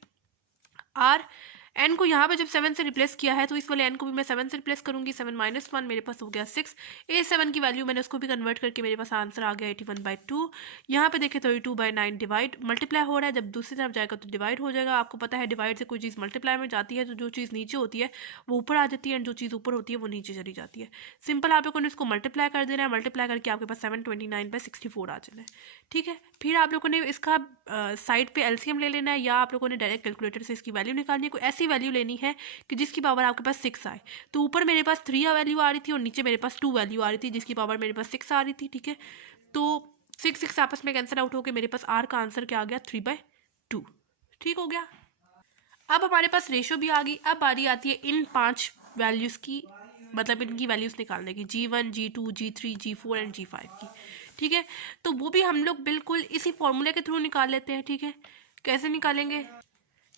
N को यहाँ पे जब 7 से रिप्लेस किया है तो इस वाले N को भी मैं 7 से रिप्लेस करूंगी। 7 - 1 मेरे पास हो गया 6। A7 की वैल्यू मैंने उसको भी कन्वर्ट करके मेरे पास आंसर आ गया 81/2। यहाँ पे देखिए 32/9 डिवाइड मल्टीप्लाई हो रहा है, जब दूसरी तरफ जाएगा तो डिवाइड हो जाएगा। आपको पता है डिवाइड से कोई चीज़ मल्टीप्लाई में जाती है तो जो चीज़ नीचे होती है वो ऊपर आ जाती है, एंड जो चीज़ ऊपर होती है वो नीचे चली जाती है। सिंपल आप लोगों ने इसको मल्टीप्लाई कर देना है, मल्टीप्लाई करके आपके पास 729/64 आ जाना है। ठीक है, फिर आप लोगों ने इसका साइड पे एलसीएम ले लेना है, या आप लोगों ने डायरेक्ट कैलकुलेटर से इसकी वैल्यू निकालनी है। कोई ऐसी वैल्यू लेनी है कि जिसकी पावर आपके पास 6 आए। तो ऊपर मेरे पास 3 वैल्यू आ रही थी और नीचे मेरे पास 2 वैल्यू आ रही थी जिसकी पावर मेरे पास 6 आ रही थी। ठीक है, तो 6 आपस में कैंसिल आउट होकर मेरे पास R का आंसर क्या आ गया 3/2। ठीक हो गया, अब हमारे पास रेशो भी आ गई। अब बारी आती है इन 5 वैल्यूज़ की, मतलब इनकी वैल्यूज़ निकालने की, G1 G2 G3 G4 and G5 की। ठीक है, तो वो भी हम लोग बिल्कुल इसी फॉर्मूले के थ्रू निकाल लेते हैं। ठीक है, कैसे निकालेंगे,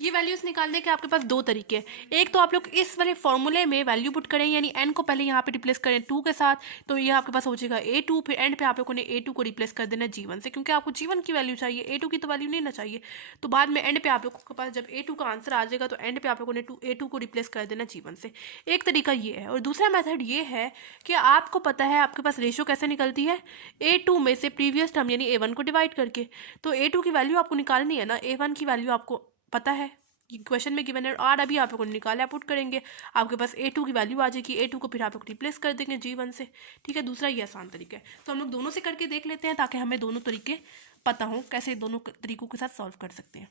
ये वैल्यूज निकालने के आपके पास दो तरीके हैं। एक तो आप लोग इस वाले फॉर्मूले में वैल्यू पुट करें, यानी n को पहले यहाँ पे रिप्लेस करें 2 के साथ, तो ये आपके पास हो जाएगा a2, फिर एंड पे आप लोगों ने a2 को रिप्लेस कर देना g1 से, क्योंकि आपको g1 की वैल्यू चाहिए, a2 की तो वैल्यू नहीं ना चाहिए। तो बाद में एंड पे आप लोगों के पास जब a2 का आंसर आ जाएगा तो एंड पे आप लोगों ने a2 को रिप्लेस कर देना g1 से। एक तरीका ये है। और दूसरा मेथड ये है कि आपको पता है आपके पास रेशियो कैसे निकलती है, a2 में से प्रीवियस टर्म यानी a1 को डिवाइड करके। तो a2 की वैल्यू आपको निकालनी है ना, a1 की वैल्यू आपको पता है, क्वेश्चन में गिवन है, और अभी आप लोगों ने निकाला, पुट करेंगे, आपके पास a2 की वैल्यू आ जाएगी, a2 को फिर आप लोग रिप्लेस कर देंगे g1 से। ठीक है, दूसरा ये आसान तरीका है। तो हम लोग दोनों से करके देख लेते हैं ताकि हमें दोनों तरीके पता हों कैसे दोनों तरीकों के साथ सॉल्व कर सकते हैं।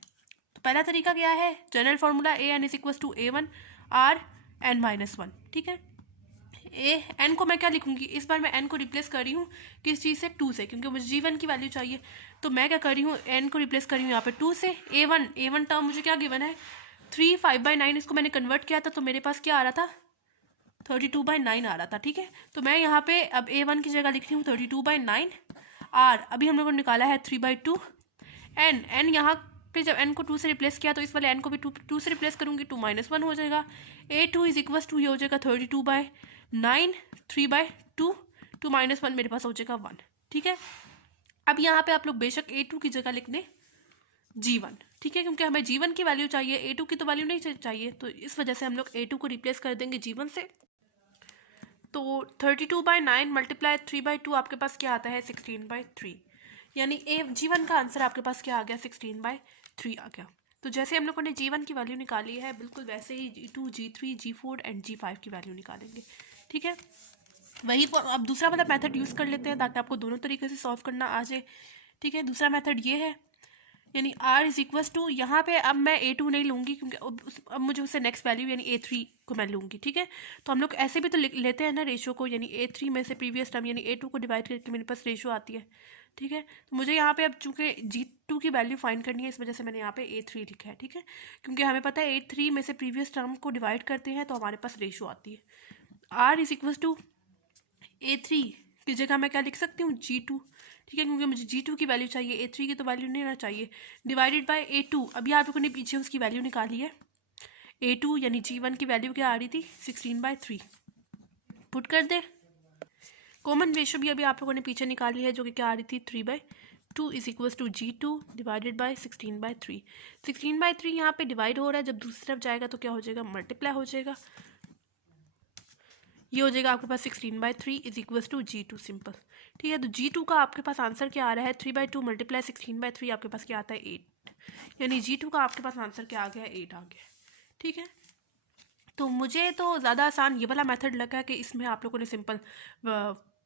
तो पहला तरीका क्या है, general formula an is equal to a1 r n-1। ठीक है, एन को मैं क्या लिखूंगी, इस बार मैं एन को रिप्लेस कर रही हूँ किस चीज़ से, 2 से, क्योंकि मुझे g1 की वैल्यू चाहिए। तो मैं क्या कर रही हूँ, एन को रिप्लेस कर रही हूँ यहाँ पे 2 से। a1 टर्म मुझे क्या गिवन है 3, 5/9, इसको मैंने कन्वर्ट किया था तो मेरे पास क्या आ रहा था 32/9 आ रहा था। ठीक है, तो मैं यहाँ पे अब a1 की जगह लिख रही हूँ 32/9, r अभी हम लोगों ने निकाला है 3/2, n यहाँ पे जब n को 2 से रिप्लेस किया तो इस वाले n को भी 2 से रिप्लेस करूँगी, 2 - 1 हो जाएगा। a2 इज इक्वल टू ये हो जाएगा 32/9, 3/2, 2 - 1 मेरे पास हो जाएगा 1। ठीक है, अब यहाँ पे आप लोग बेशक a2 की जगह लिख दें g1। ठीक है, क्योंकि हमें g1 की वैल्यू चाहिए, a2 की तो वैल्यू नहीं चाहिए, तो इस वजह से हम लोग a2 को रिप्लेस कर देंगे g1 से। तो 32/9 मल्टीप्लाई 3/2 आपके पास क्या आता है 16/3, यानी g1 का आंसर आपके पास क्या आ गया 16/3 आ गया। तो जैसे हम लोगों ने g1 की वैल्यू निकाली है, बिल्कुल वैसे ही g2, g3, g4 and g5 की वैल्यू निकालेंगे। ठीक है, वही अब दूसरा वाला मेथड यूज़ कर लेते हैं ताकि आपको दोनों तरीके से सॉल्व करना आ जाए। ठीक है, दूसरा मेथड ये है, यानी r इज इक्वल टू, यहाँ पे अब मैं a2 नहीं लूँगी क्योंकि अब मुझे उससे नेक्स्ट वैल्यू यानी a3 को मैं लूँगी। ठीक है, तो हम लोग ऐसे भी तो लेते हैं ना रेशियो को, यानी a3 में से प्रीवियस टर्म यानी a2 को डिवाइड करके मेरे पास रेशियो आती है। ठीक है, तो मुझे यहाँ पे अब चूँकि g2 की वैल्यू फाइंड करनी है, इस वजह से मैंने यहाँ पे a3 लिखा है। ठीक है, क्योंकि हमें पता है a3 में से प्रीवियस टर्म को डिवाइड करते हैं तो हमारे पास रेशियो आती है। r is equal to a3 की जगह मैं क्या लिख सकती हूँ g2। ठीक है, क्योंकि मुझे g2 की वैल्यू चाहिए, a3 की तो वैल्यू नहीं ना चाहिए, डिवाइडेड बाय a2। अभी आप लोगों ने पीछे उसकी वैल्यू निकाली है, a2 यानी g1 की वैल्यू क्या आ रही थी 16/3, पुट कर दे। कॉमन रेशियो भी अभी आप लोगों ने पीछे निकाली है जो कि क्या आ रही थी 3/2 is equal to g2 divided by 16/3। 16/3 यहाँ पे डिवाइड हो रहा है, जब दूसरी तरफ जाएगा तो क्या हो जाएगा मल्टीप्लाई हो जाएगा, ये हो जाएगा आपके पास 16/3 is equal to g2 simple. ठीक है, तो g2 का आपके पास आंसर क्या आ रहा है 3/2 मल्टीप्लाई 16/3 आपके पास क्या आता है 8, यानी g2 का आपके पास आंसर क्या आ गया 8 आ गया। ठीक है, तो मुझे तो ज़्यादा आसान ये वाला मेथड लगा कि इसमें आप लोगों ने सिंपल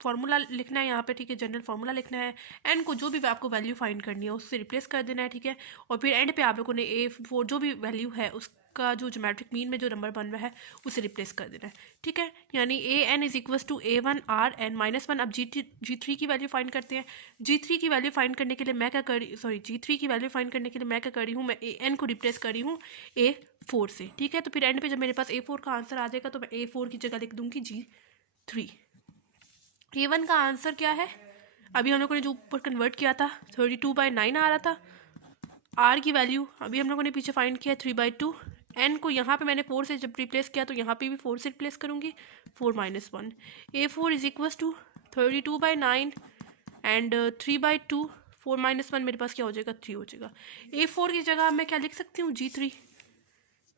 फार्मूला लिखना है यहाँ पे। ठीक है, जनरल फार्मूला लिखना है, एन को जो भी आपको वैल्यू फाइंड करनी है उससे रिप्लेस कर देना है। ठीक है, और फिर एंड पे आप लोगों ने a4 जो भी वैल्यू है उसका जो ज्योमेट्रिक मीन में जो नंबर बन रहा है उसे रिप्लेस कर देना है। ठीक है, यानी an is equal to a1 r n-1। अब g3 की वैल्यू फाइंड करते हैं। g3 की वैल्यू फाइंड करने के लिए मैं क्या कर रही g3 की वैल्यू फाइंड करने के लिए मैं क्या कर रही हूँ, मैं n को रिप्लेस कर रही हूँ a4 से। ठीक है, तो फिर एंड पे जब मेरे पास a4 का आंसर आ जाएगा तो मैं a4 की जगह लिख दूंगी g3। a1 का आंसर क्या है, अभी हम लोगों ने जो ऊपर कन्वर्ट किया था 32/9 आ रहा था। r की वैल्यू अभी हम लोगों ने पीछे फाइंड किया 3/2। n को यहाँ पे मैंने 4 से जब रिप्लेस किया तो यहाँ पे भी 4 से रिप्लेस करूँगी, 4 - 1। a4 is equal to 32/9 and 3/2, 4 - 1 मेरे पास क्या हो जाएगा 3 हो जाएगा। a4 की जगह मैं क्या लिख सकती हूँ g3,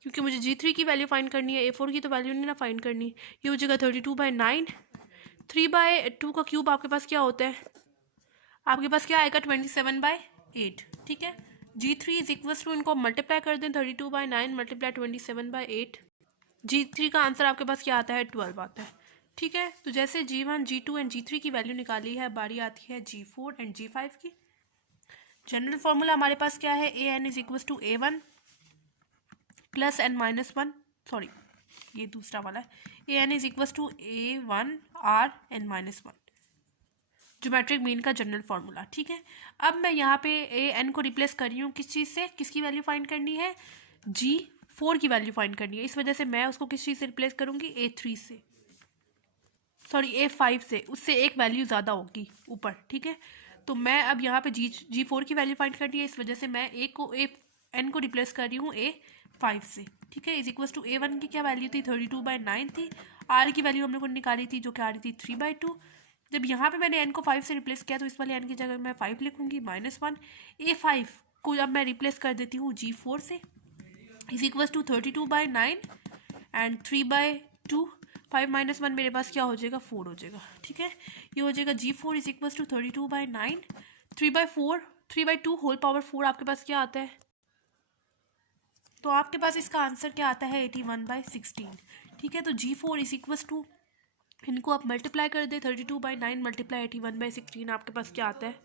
क्योंकि मुझे g3 की वैल्यू फाइंड करनी है, a4 की तो वैल्यू नहीं ना फाइंड करनी। ये हो जाएगा 32/9, 3/2 का क्यूब आपके पास क्या होता है, आपके पास क्या आएगा 27/8। ठीक है, g3 इज इक्वल टू, इनको मल्टीप्लाई कर दें 32/9 मल्टीप्लाई 27/8, g3 का आंसर आपके पास क्या आता है 12 आता है। ठीक है, तो जैसे g1, g2 एंड g3 की वैल्यू निकाली है, बारी आती है g4 एंड g5 की। जनरल फॉर्मूला हमारे पास क्या है, an is equal to a1 plus n-1, sorry ये दूसरा वाला है, an is equal to a1 r n-1, geometric mean का जनरल फार्मूला। ठीक है, अब मैं यहाँ पे an को रिप्लेस कर रही हूँ किस चीज़ से, किसकी वैल्यू फाइंड करनी है g4 की वैल्यू फाइंड करनी है, इस वजह से मैं उसको किस चीज़ से रिप्लेस करूँगी a3 से, सॉरी a5 से, उससे एक वैल्यू ज़्यादा होगी ऊपर। ठीक है, तो मैं अब यहाँ पे g4 की वैल्यू फाइंड करनी है, इस वजह से मैं a को एन को रिप्लेस कर रही हूँ A5 से, ठीक है। इज इक्वल टू A1 की क्या वैल्यू थी, 32/9 थी। आर की वैल्यू हम लोग को निकाली थी जो कि आ रही थी 3/2। जब यहाँ पे मैंने n को 5 से रिप्लेस किया तो इस वाले n की जगह मैं 5 लिखूंगी -1। A5 को अब मैं रिप्लेस कर देती हूँ G4 से, इज इक्वल टू 32/9 एंड 3/2। 5 - 1 मेरे पास क्या हो जाएगा, 4 हो जाएगा, ठीक है। ये हो जाएगा G4 is equal to 32/9, 3/4, 3/2 whole power 4 आपके पास क्या आता है, तो आपके पास इसका आंसर क्या आता है 81/16, ठीक है। तो G4 इज इक्वल टू, इनको आप मल्टीप्लाई कर दे, 32/9 मल्टीप्लाई 81/16 आपके पास क्या आता है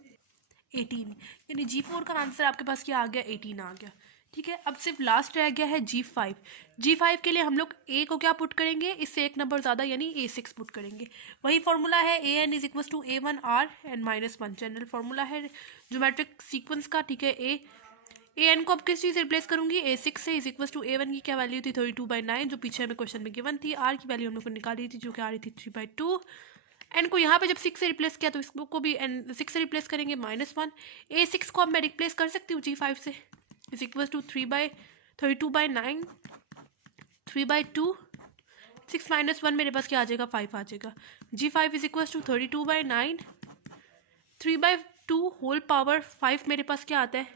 18, यानी G4 का आंसर आपके पास क्या आ गया 18 आ गया, ठीक है। अब सिर्फ लास्ट रह गया है G5। G5 के लिए हम लोग A को क्या पुट करेंगे, इससे एक नंबर ज़्यादा यानी A6 पुट करेंगे। वही फॉर्मूला है AN is equal to A1R(n-1), general formula है ज्योमेट्रिक सीक्वेंस का, ठीक है। AN को अब किस चीज़ से रिप्लेस करूंगी, A6 से, इज इक्वल टू A1 की क्या वैल्यू थी 32/9 जो पीछे हमें क्वेश्चन में गिवन थी। R की वैल्यू हम लोग को निकाली थी जो कि आ रही थी 3/2। एन को यहाँ पे जब 6 से रिप्लेस किया तो इसको भी एन 6 से रिप्लेस करेंगे -1। A6 को अब मैं रिप्लेस कर सकती हूँ G5 से, इज इक्वल टू 32/9, 3/2, 6 - 1 मेरे पास क्या आ जाएगा 5 आ जाएगा। G5 is equal to 32/9, 3/2 whole power 5 मेरे पास क्या आता है,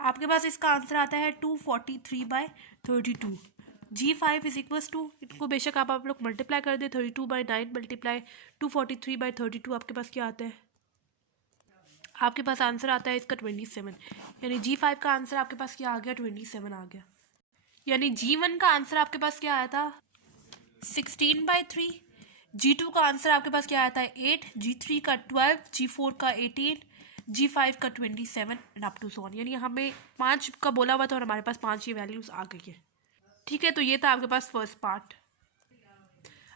आपके पास इसका आंसर आता है 243/32। G5 इज इक्वल टू, इनको बेशक आप लोग मल्टीप्लाई कर दे, 32/9 मल्टीप्लाई 243/32 आपके पास क्या आता है, आपके पास आंसर आता है इसका 27, यानी G5 का आंसर आपके पास क्या आ गया 27 आ गया। यानी G1 का आंसर आपके पास क्या आया था 16/3, G2 का आंसर आपके पास क्या आया था 8, G3 का 12, G4 का 18, G5 का 27 and up to so on. यानी हमें 5 का बोला हुआ था और हमारे पास 5 ये वैल्यूज आ गई है, ठीक है। तो ये था आपके पास फर्स्ट पार्ट।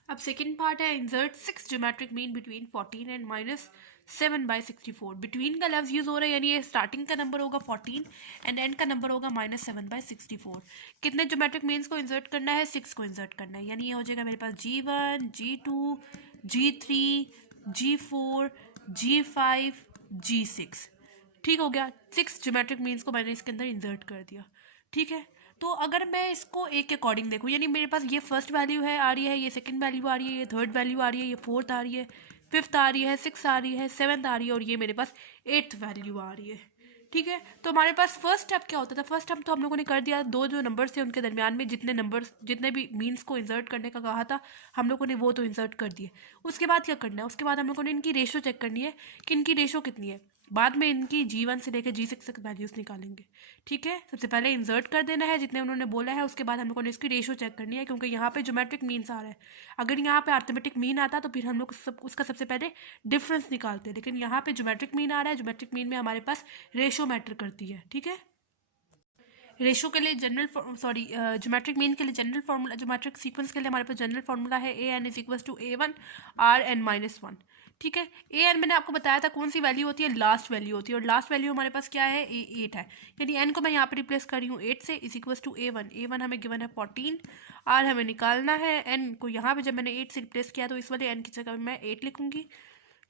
अब सेकंड पार्ट है insert 6 geometric mean between 14 and -7/64। Between का लफ्ज यूज हो रहा है, यानी ये स्टार्टिंग का नंबर होगा 14 एंड एंड का नंबर होगा -7/64। कितने ज्योमेट्रिक मीन्स को इंसर्ट करना है, 6 को इंसर्ट करना है। यानी ये हो जाएगा मेरे पास G1, G2, G3, G4, G5, G6, ठीक हो गया। 6 ज्योमेट्रिक मीन्स को मैंने इसके अंदर इंसर्ट कर दिया, ठीक है। तो अगर मैं इसको एक के अकॉर्डिंग देखूँ, यानी मेरे पास ये फर्स्ट वैल्यू है आ रही है, ये सेकंड वैल्यू आ रही है, ये थर्ड वैल्यू आ रही है, ये फोर्थ आ रही है, फिफ्थ आ रही है, सिक्स आ रही है, सेवन्थ आ रही है और ये मेरे पास एट्थ वैल्यू आ रही है, ठीक है। तो हमारे पास फर्स्ट स्टेप क्या होता था, फर्स्ट स्टेप तो हम लोगों ने कर दिया, दो जो नंबर्स थे उनके दरमियान में जितने नंबर्स जितने भी मीन्स को इंसर्ट करने का कहा था हम लोगों ने वो तो इंसर्ट कर दिए। उसके बाद क्या करना है, उसके बाद हम लोगों ने इनकी रेशो चेक करनी है कि इनकी रेशो कितनी है। बाद में इनकी G1 से लेकर G6 तक वैल्यूज निकालेंगे, ठीक है। सबसे पहले इंसर्ट कर देना है जितने उन्होंने बोला है, उसके बाद हम लोगों ने इसकी रेशो चेक करनी है क्योंकि यहाँ पे ज्योमेट्रिक मीन्स आ रहा है। अगर यहाँ पे अर्थमेटिक मीन आता तो फिर हम लोग उसका सबसे पहले डिफरेंस निकालते, लेकिन यहाँ पे ज्योमेट्रिक मीन आ रहा है, ज्योमेट्रिक मीन में हमारे पास रेशो मैटर करती है, ठीक है। रेशो के लिए जनरल ज्योमेट्रिक मीन के लिए जनरल फार्मूला, ज्योमेट्रिक सीक्वेंस के लिए हमारे पास जनरल फार्मूला है AN is equal to A1RN-1, ठीक है। AN मैंने आपको बताया था कौन सी वैल्यू होती है, लास्ट वैल्यू होती है, और लास्ट वैल्यू हमारे पास क्या है A8 है, यानी N को मैं यहाँ पे रिप्लेस कर रही हूँ 8 से, इज इक्वल टू A1 हमें गिवन है 14, R हमें निकालना है, N को यहाँ पे जब मैंने 8 से रिप्लेस किया तो इस वाले N की जगह मैं 8 लिखूंगी,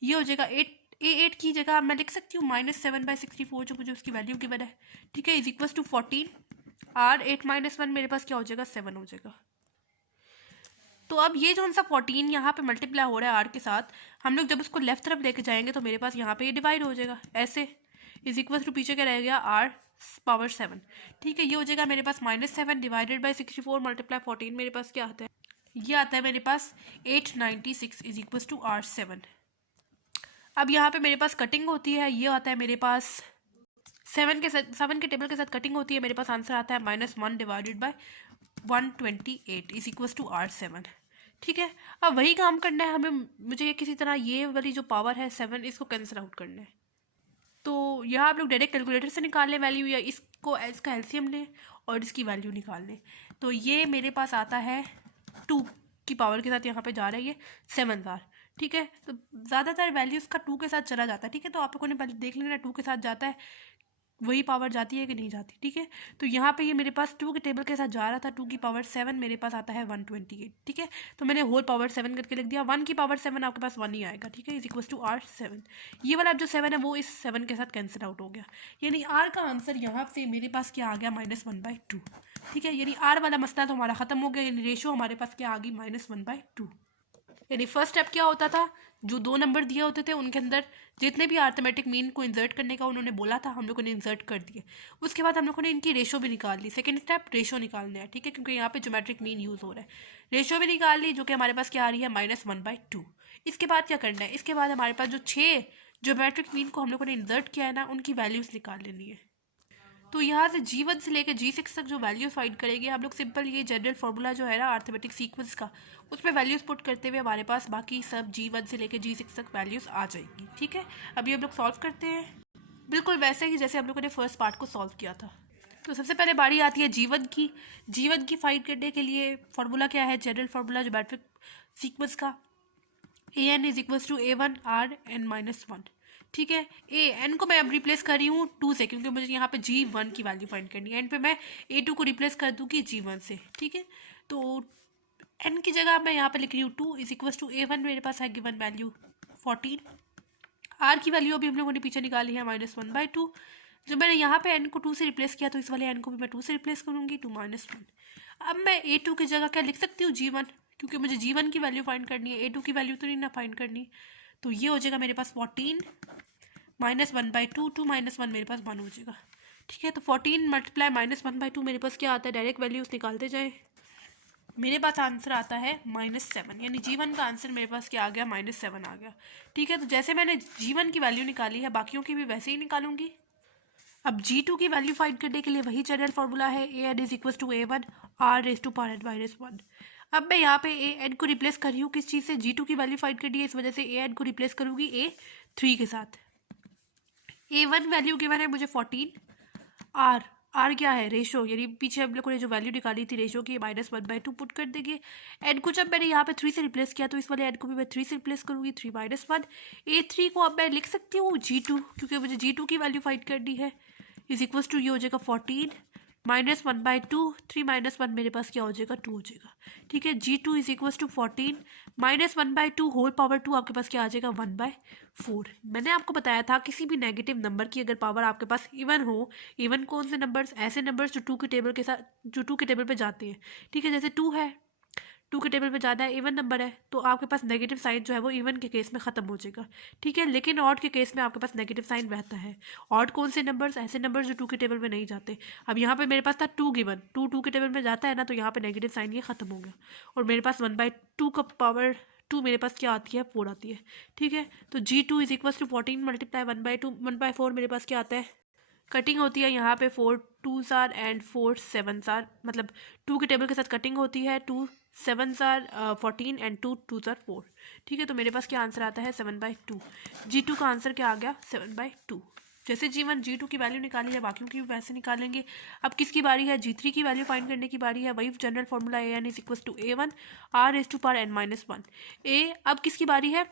ये हो जाएगा 8, A8 की जगह मैं लिख सकती हूँ -7/64 जो मुझे उसकी वैल्यू गिवन है, ठीक है, इज इक्वल टू 14, R 8 - 1 मेरे पास क्या हो जाएगा 7 हो जाएगा। तो अब ये जो सा 14 यहाँ पे मल्टीप्लाई हो रहा है R के साथ, हम लोग जब उसको लेफ्ट तरफ लेके जाएंगे तो मेरे पास यहाँ पे ये डिवाइड हो जाएगा ऐसे, इज इक्वल टू पीछे क्या रह गया R⁻7, ठीक है। ये हो जाएगा मेरे पास -7 डिवाइडेड बाई 64 मल्टीप्लाई 14 मेरे पास क्या आता है, ये आता है मेरे पास 896 इज इक्वल टू R7। अब यहाँ पे मेरे पास कटिंग होती है, ये आता है मेरे पास 7 के टेबल के साथ कटिंग होती है, मेरे पास आंसर आता है -1 divided by 128 is equal to R7, ठीक है। अब वही काम करना है हमें, मुझे किसी तरह ये वाली जो पावर है 7 इसको कैंसिल आउट करना है। तो यहाँ आप लोग डायरेक्ट कैलकुलेटर से निकाल लें वैल्यू, या इसको इसका एलसीएम लें और इसकी वैल्यू निकाल लें। तो ये मेरे पास आता है 2 की पावर के साथ यहाँ पे जा रहा है ये 7,000, ठीक है। तो ज़्यादातर वैल्यूज़ का 2 के साथ चला जाता है, ठीक है। तो आप लोगों ने पहले देख लेना 2 के साथ जाता है वही पावर जाती है कि नहीं जाती, ठीक है। तो यहाँ पे ये मेरे पास 2 के टेबल के साथ जा रहा था, 2 की पावर 7 मेरे पास आता है 128, ठीक है। तो मैंने होल पावर 7 करके लिख दिया। 1 की पावर 7 आपके पास 1 ही आएगा, ठीक है, इज इक्वल टू आर 7। ये वाला जो 7 है वो इस 7 के साथ कैंसिल आउट हो गया, यानी आर का आंसर यहाँ से मेरे पास क्या आ गया, -1/2, ठीक है। यानी आर वाला मसला तो हमारा खत्म हो गया, यानी रेशो हमारे पास क्या आ गई, -1/2। यानी फर्स्ट स्टेप क्या होता था, जो 2 नंबर दिए होते थे उनके अंदर जितने भी अर्थमेटिक मीन को इंसर्ट करने का उन्होंने बोला था, हम लोगों ने इंसर्ट कर दिए। उसके बाद हम लोगों ने इनकी रेशो भी निकाल ली। सेकंड स्टेप रेशो निकालना है, ठीक है, क्योंकि यहाँ पे ज्योमेट्रिक मीन यूज़ हो रहा है। रेशो भी निकाल ली, जो कि हमारे पास क्या आ रही है, -1/2। इसके बाद क्या करना है, इसके बाद हमारे पास जो 6 ज्योमेट्रिक मीन को हम लोगों ने इंसर्ट किया है ना, उनकी वैल्यूज़ निकाल लेनी है। तो यहाँ से G1 से लेकर G6 तक जो वैल्यूज फाइंड करेंगे हम लोग, सिंपल ये जनरल फार्मूला जो है ना अर्थमेटिक सीक्वेंस का, उसमें वैल्यूज पुट करते हुए हमारे पास बाकी सब G1 से लेकर G6 तक वैल्यूज आ जाएंगी, ठीक है। अभी हम लोग सॉल्व करते हैं बिल्कुल वैसे ही जैसे हम लोगों ने फर्स्ट पार्ट को सॉल्व किया था। तो सबसे पहले बारी आती है G1 की। G1 की फाइंड करने के लिए फार्मूला क्या है, जनरल फार्मूला ज्योमेट्रिक सीक्वेंस का, an is equal to A1 Rn-1, ठीक है। एन को मैं अब रिप्लेस कर रही हूँ 2 से, क्योंकि मुझे यहाँ पे G1 की वैल्यू फाइंड करनी है। एन पे मैं A2 को रिप्लेस कर दूँगी G1 से, ठीक है। तो एन की जगह मैं यहाँ पे लिख रही हूँ 2 इज इक्वल टू A1, मेरे पास है गिवन वैल्यू 14। आर की वैल्यू अभी हम लोगों ने पीछे निकाली है -1/2। जब मैंने यहाँ पे एन को 2 से रिप्लेस किया तो इस वाले एन को भी मैं 2 से रिप्लेस करूँगी, 2 - 1। अब मैं A2 की जगह क्या लिख सकती हूँ, G1, क्योंकि मुझे G1 की वैल्यू फाइंड करनी है, A2 की वैल्यू तो नहीं ना फाइंड करनी। तो ये हो जाएगा मेरे पास 14 -1/2, 2 - 1 मेरे पास 1 हो जाएगा, ठीक है। तो 14 मल्टीप्लाई -1/2 मेरे पास क्या आता है, डायरेक्ट वैल्यूज निकालते जाए, मेरे पास आंसर आता है -7, यानी G1 का आंसर मेरे पास क्या आ गया, -7 आ गया, ठीक है। तो जैसे मैंने G1 की वैल्यू निकाली है, बाकियों की भी वैसे ही निकालूंगी। अब G2 की वैल्यू फाइंड करने के लिए वही जनरल फार्मूला है, an is equal to A1 R⁻n-1। अब मैं यहाँ पे an को रिप्लेस कर रही हूँ किस चीज़ से, G2 की वैल्यू फाइंड करनी है, इस वजह से an को रिप्लेस करूँगी A3 के साथ। A1 वैल्यू गिवन है मुझे 14, आर क्या है, रेशो, यानी पीछे हम लोगों ने जो वैल्यू निकाली थी रेशो की, -1/2 पुट कर देंगे। एन को जब मैंने यहाँ पे 3 से रिप्लेस किया तो इस वाले एन को भी मैं 3 से रिप्लेस करूँगी, 3 - 1। A3 को अब मैं लिख सकती हूँ G2, क्योंकि मुझे G2 की वैल्यू फाइंड करनी है, इज इक्वल टू ये हो जाएगा 14 -1/2, 3 - 1 मेरे पास क्या हो जाएगा, 2 हो जाएगा, ठीक है। G2 is equal to 14 -1/2 whole power 2 आपके पास क्या आ जाएगा, 1/4। मैंने आपको बताया था किसी भी नेगेटिव नंबर की अगर पावर आपके पास इवन हो, इवन कौन से नंबर्स, ऐसे नंबर्स जो 2 के टेबल के साथ, जो 2 के टेबल पे जाते हैं, ठीक है। जैसे 2 है, 2 के टेबल पे ज़्यादा है, इवन नंबर है, तो आपके पास नेगेटिव साइन जो है वो इवन के केस में ख़त्म हो जाएगा, ठीक है। लेकिन ऑड के केस में आपके पास नेगेटिव साइन रहता है। ऑड कौन से नंबर्स, ऐसे नंबर्स जो 2 के टेबल में नहीं जाते। अब यहाँ पे मेरे पास था 2 गिवन, 2 के टेबल में जाता है ना, तो यहाँ पे नेगेटिव साइन ये ख़त्म हो गया, और मेरे पास 1/2 का पावर 2 मेरे पास क्या आती है, 4 आती है, ठीक है। तो G2 is equal to 14 multiply 1/2, 1/4 मेरे पास क्या आता है, कटिंग होती है यहाँ पे 4 2s are and 4 7s are, मतलब 2 के टेबल के साथ कटिंग होती है, 2 7s are 14 and 2 2s are 4, ठीक है। तो मेरे पास क्या आंसर आता है, 7/2। G2 का आंसर क्या आ गया, 7/2। जैसे G1 G2 की वैल्यू निकाली है, बाकियों की भी वैसे निकालेंगे। अब किसकी बारी है, G3 की वैल्यू फाइंड करने की बारी है। वही general formula an is equal to A1 R⁻n-1। अब किसकी बारी है,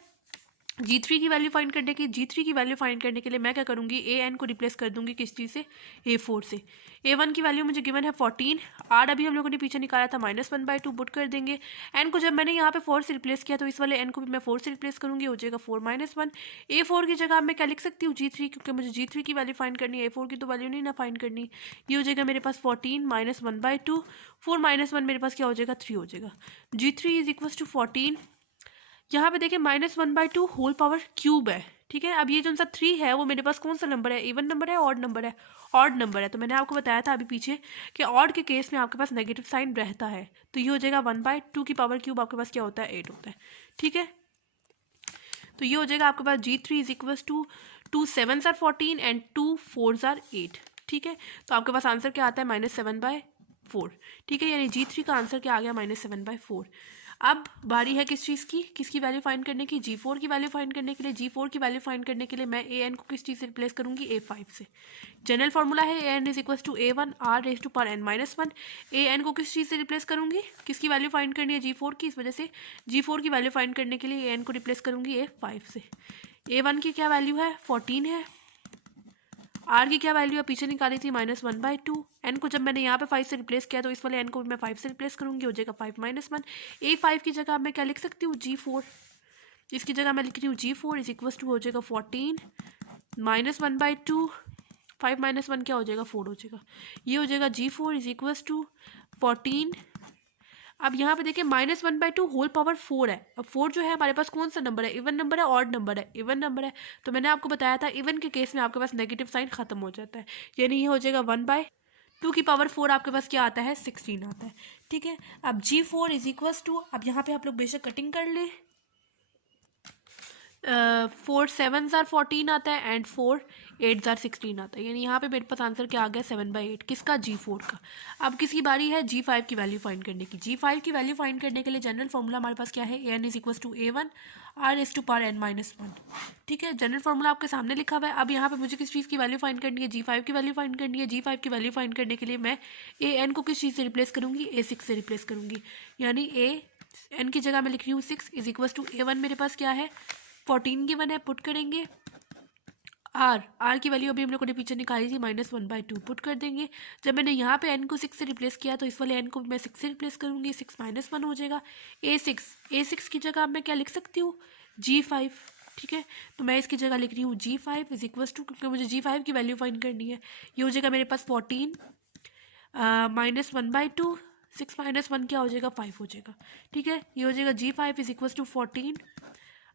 G3 की वैल्यू फाइंड करने की। G3 की वैल्यू फाइंड करने के लिए मैं क्या करूँगी, an को रिप्लेस कर दूंगी किस चीज़ से, A4 से। A1 की वैल्यू मुझे गिवन है 14, r अभी हम लोगों ने पीछे निकाला था, -1/2 पुट कर देंगे। n को जब मैंने यहाँ पे 4 से रिप्लेस किया तो इस वाले n को भी मैं 4 से रिप्लेस करूँगी, हो जाएगा 4 - 1। A4 की जगह मैं क्या लिख सकती हूँ, G3, क्योंकि मुझे G3 की वैल्यू फाइंड करनी है, A4 की तो वैल्यू नहीं ना फाइंड करनी। ये हो जाएगा मेरे पास 14 - 1/2, 4 - 1 मेरे पास क्या हो जाएगा, 3 हो जाएगा। G3 इज इक्वल टू 14, यहाँ पे देखिए -1/2 होल पावर क्यूब है, ठीक है। अब ये जो सा 3 है वो मेरे पास कौन सा नंबर है, इवन नंबर है, ऑड नंबर है, ऑड नंबर है। तो मैंने आपको बताया था अभी पीछे कि ऑड के केस में आपके पास नेगेटिव साइन रहता है, तो ये हो जाएगा 1/2 की पावर क्यूब आपके पास क्या होता है, 8 होता है, ठीक है। तो ये हो जाएगा आपके पास G3 is equal to 2 7s are 14 and 2 4s are 8, ठीक है। तो आपके पास आंसर क्या आता है, -7/4, ठीक है। यानी G3 का आंसर क्या आ गया, -7/4। अब बारी है किस चीज़ की, किसकी वैल्यू फाइंड करने की, G4 की वैल्यू फाइंड करने के लिए। G4 की वैल्यू फाइंड करने के लिए मैं an को किस चीज़ से रिप्लेस करूंगी, A5 से। जनरल फार्मूला है an is equal to A1 R⁻n-1। an को किस चीज़ से रिप्लेस करूंगी, किसकी वैल्यू फाइंड करनी है, G4 की, इस वजह से G4 की वैल्यू फाइंड करने के लिए an को रिप्लेस करूंगी A5 से। A1 की क्या वैल्यू है, 14 है, आर की क्या वैल्यू है पीछे निकाली थी -1/2। एन को जब मैंने यहाँ पे 5 से रिप्लेस किया तो इस वाले एन को मैं 5 से रिप्लेस करूँगी, हो जाएगा 5 - 1। A5 की जगह मैं क्या लिख सकती हूँ, G4। इसकी जगह मैं लिख रही हूँ G4 इज इक्वल टू हो जाएगा 14 -1/2। 5 - 1 क्या हो जाएगा, 4 हो जाएगा। ये हो जाएगा G4 इज इक्वल टू 14। अब यहाँ पे देखिए -1/2 होल पावर 4 है। अब 4 जो है हमारे पास कौन सा नंबर है, इवन नंबर है, ऑड नंबर है, इवन नंबर है। तो मैंने आपको बताया था इवन के केस में आपके पास नेगेटिव साइन खत्म हो जाता है, यानी ये हो जाएगा 1/2 की पावर 4 आपके पास क्या आता है, 16 आता है। ठीक है, अब G4 इज इक्वल टू, अब यहाँ पे आप लोग बेशक कटिंग कर ले, 4 7s आर 14 आता है एंड 4 8s आर 16 आता है, यानी यहाँ पे मेरे पास आंसर क्या आ गया, 7/8 किसका, G4 का। अब किसकी बारी है, G5 की वैल्यू फाइंड करने की। G5 की वैल्यू फाइंड करने के लिए जनरल फॉर्मूला हमारे पास क्या है, an is equal to A1 r is to power n-1। ठीक है, जनरल फॉर्मूला आपके सामने लिखा हुआ है। अब यहाँ पे मुझे किस चीज़ की वैल्यू फाइंड करनी है, G5 की वैल्यू फाइंड करनी है। G5 की वैल्यू फाइंड करने के लिए मैं an को किस चीज़ से रिप्लेस करूँगी, A6 से रिप्लेस करूँगी, यानी n की जगह मैं लिख रही हूँ 6 इज इक्वल टू A1 मेरे पास क्या है 14 गिवन है, पुट करेंगे। आर की वैल्यू अभी हम लोगों ने पीछे निकाली थी -1/2, पुट कर देंगे। जब मैंने यहाँ पे n को 6 से रिप्लेस किया तो इस वाले n को मैं 6 से रिप्लेस करूँगी, 6 - 1 हो जाएगा। A6 की जगह अब मैं क्या लिख सकती हूँ, G5। ठीक है, तो मैं इसकी जगह लिख रही हूँ G5 इज इक्वल टू, क्योंकि मुझे G5 की वैल्यू फाइंड करनी है। ये हो जाएगा मेरे पास 14 -1/2, 6 - 1 क्या हो जाएगा, 5 हो जाएगा। ठीक है, ये हो जाएगा G5 is equal to 14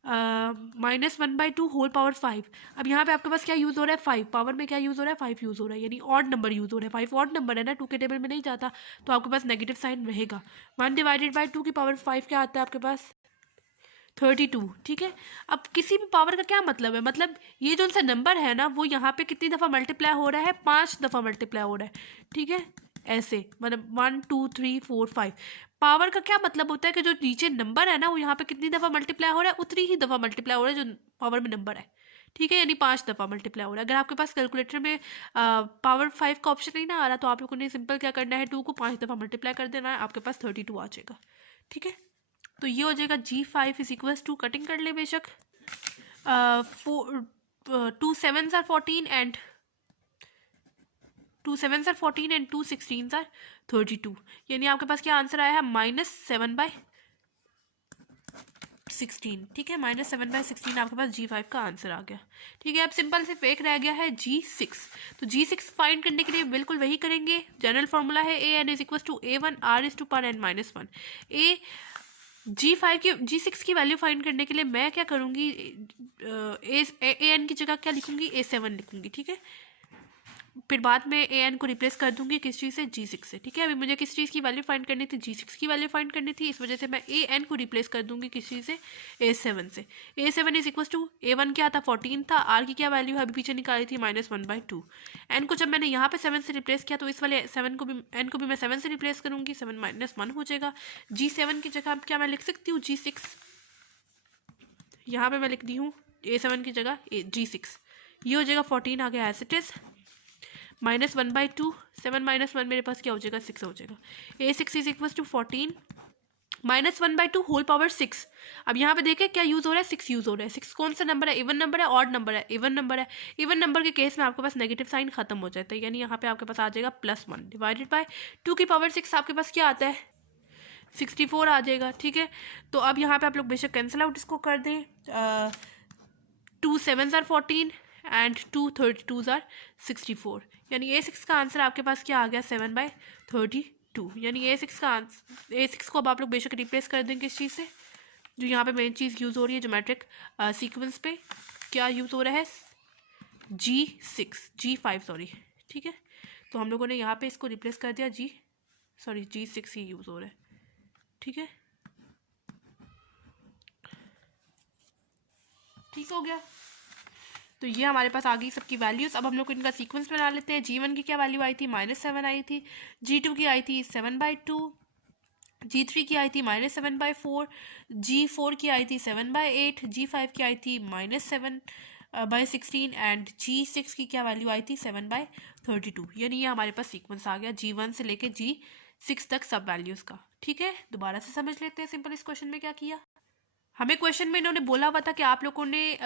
-1/2 whole power 5। अब यहाँ पे आपके पास क्या यूज़ हो रहा है, 5 पावर में क्या यूज़ हो रहा है, 5 यूज़ हो रहा है, यानी ऑड नंबर यूज़ हो रहा है। 5 ऑड नंबर है ना, 2 के टेबल में नहीं जाता, तो आपके पास नेगेटिव साइन रहेगा। 1/2 की पावर 5 क्या आता है आपके पास, 32। ठीक है, अब किसी भी पावर का क्या मतलब है, मतलब ये जो सा नंबर है ना वो यहाँ पे कितनी दफ़ा मल्टीप्लाई हो रहा है, 5 दफ़ा मल्टीप्लाई हो रहा है। ठीक है, ऐसे मतलब 1 2 3 4 5। पावर का क्या मतलब होता है कि जो नीचे नंबर है ना वो यहाँ पे कितनी दफ़ा मल्टीप्लाई हो रहा है, उतनी ही दफ़ा मल्टीप्लाई हो रहा है जो पावर में नंबर है। ठीक है, यानी 5 दफ़ा मल्टीप्लाई हो रहा है। अगर आपके पास कैलकुलेटर में पावर 5 का ऑप्शन नहीं ना आ रहा तो आप लोगों ने सिंपल क्या करना है, 2 को 5 दफ़ा मल्टीप्लाई कर देना है, आपके पास 32 आ जाएगा। ठीक है, तो ये हो जाएगा G5 is equals to, cutting कर ले बेशक, 2 7s are 14 and 2 7s are 14 and 2 16s are 32, यानी आपके पास क्या आंसर आया है, -7/16। ठीक है, -7/16 आपके पास G5 का आंसर आ गया। ठीक है, अब सिंपल से फेक रह गया है G6। तो G6 फाइंड करने के लिए बिल्कुल वही करेंगे, जनरल फॉर्मूला है an is equal to A1 r is to power n-1। G6 की वैल्यू फाइंड करने के लिए मैं क्या करूँगी, an की जगह क्या लिखूँगी, A7 लिखूँगी। ठीक है, फिर बाद में an को रिप्लेस कर दूंगी किस चीज़ से, G6 से। ठीक है, अभी मुझे किस चीज़ की वैल्यू फाइंड करनी थी, G6 की वैल्यू फाइंड करनी थी, इस वजह से मैं an को रिप्लेस कर दूंगी किस चीज़ से, A7 से। A7 is equal to A1 क्या था, 14 था, r की क्या वैल्यू है अभी पीछे निकाली थी -1/2। n को जब मैंने यहाँ पे 7 से रिप्लेस किया तो इस वाले 7 को भी, n को भी मैं 7 से रिप्लेस करूँगी, 7 - 1 हो जाएगा। G7 की जगह अब क्या मैं लिख सकती हूँ, G6। यहाँ पे मैं लिख दी हूँ A7 की जगह G6। ये हो जाएगा 14 आ गया एज इट इज, -1/2, 7 - 1 मेरे पास क्या हो जाएगा, 6 हो जाएगा। A6 is equal to 14 -1/2 whole power 6। अब यहाँ पे देखें क्या यूज़ हो रहा है, 6 यूज़ हो रहा है। 6 कौन सा नंबर है, इवन नंबर है, ऑड नंबर है, इवन नंबर है। इवन नंबर के केस में आपके पास नेगेटिव साइन खत्म हो जाता है, यानी यहाँ पे आपके पास आ जाएगा +1 डिवाइडेड बाय 2 की पावर 6 आपके पास क्या आता है, 64 आ जाएगा। ठीक है, तो अब यहाँ पे आप लोग बेशक कैंसिल आउट इसको कर दें, 2 7s are 14 and 2 32s are 64, यानी A6 का आंसर आपके पास क्या आ गया, 7/32। यानी A6 का आंसर, A6 को अब आप लोग बेशक रिप्लेस कर देंगे किस चीज़ से, जो यहाँ पे मेन चीज़ यूज़ हो रही है ज्योमेट्रिक सीक्वेंस पे क्या यूज़ हो रहा है, G5 सॉरी। ठीक है, तो हम लोगों ने यहाँ पे इसको रिप्लेस कर दिया, G6 ही यूज़ हो रहा है। ठीक है, ठीक हो गया। तो ये हमारे पास आ गई सबकी वैल्यूज़। अब हम लोग इनका सीक्वेंस बना लेते हैं। G1 की क्या वैल्यू आई थी, -7 आई थी। G2 की आई थी 7/2। G3 की आई थी -7/4। G4 की आई थी 7/8। G5 की आई थी -7/16 एंड G6 की क्या वैल्यू आई थी, 7/32। यानी ये हमारे पास सीक्वेंस आ गया G1 से लेके G6 तक सब वैल्यूज़ का। ठीक है, दोबारा से समझ लेते हैं सिंपल इस क्वेश्चन में क्या किया। हमें क्वेश्चन में इन्होंने बोला हुआ था कि आप लोगों ने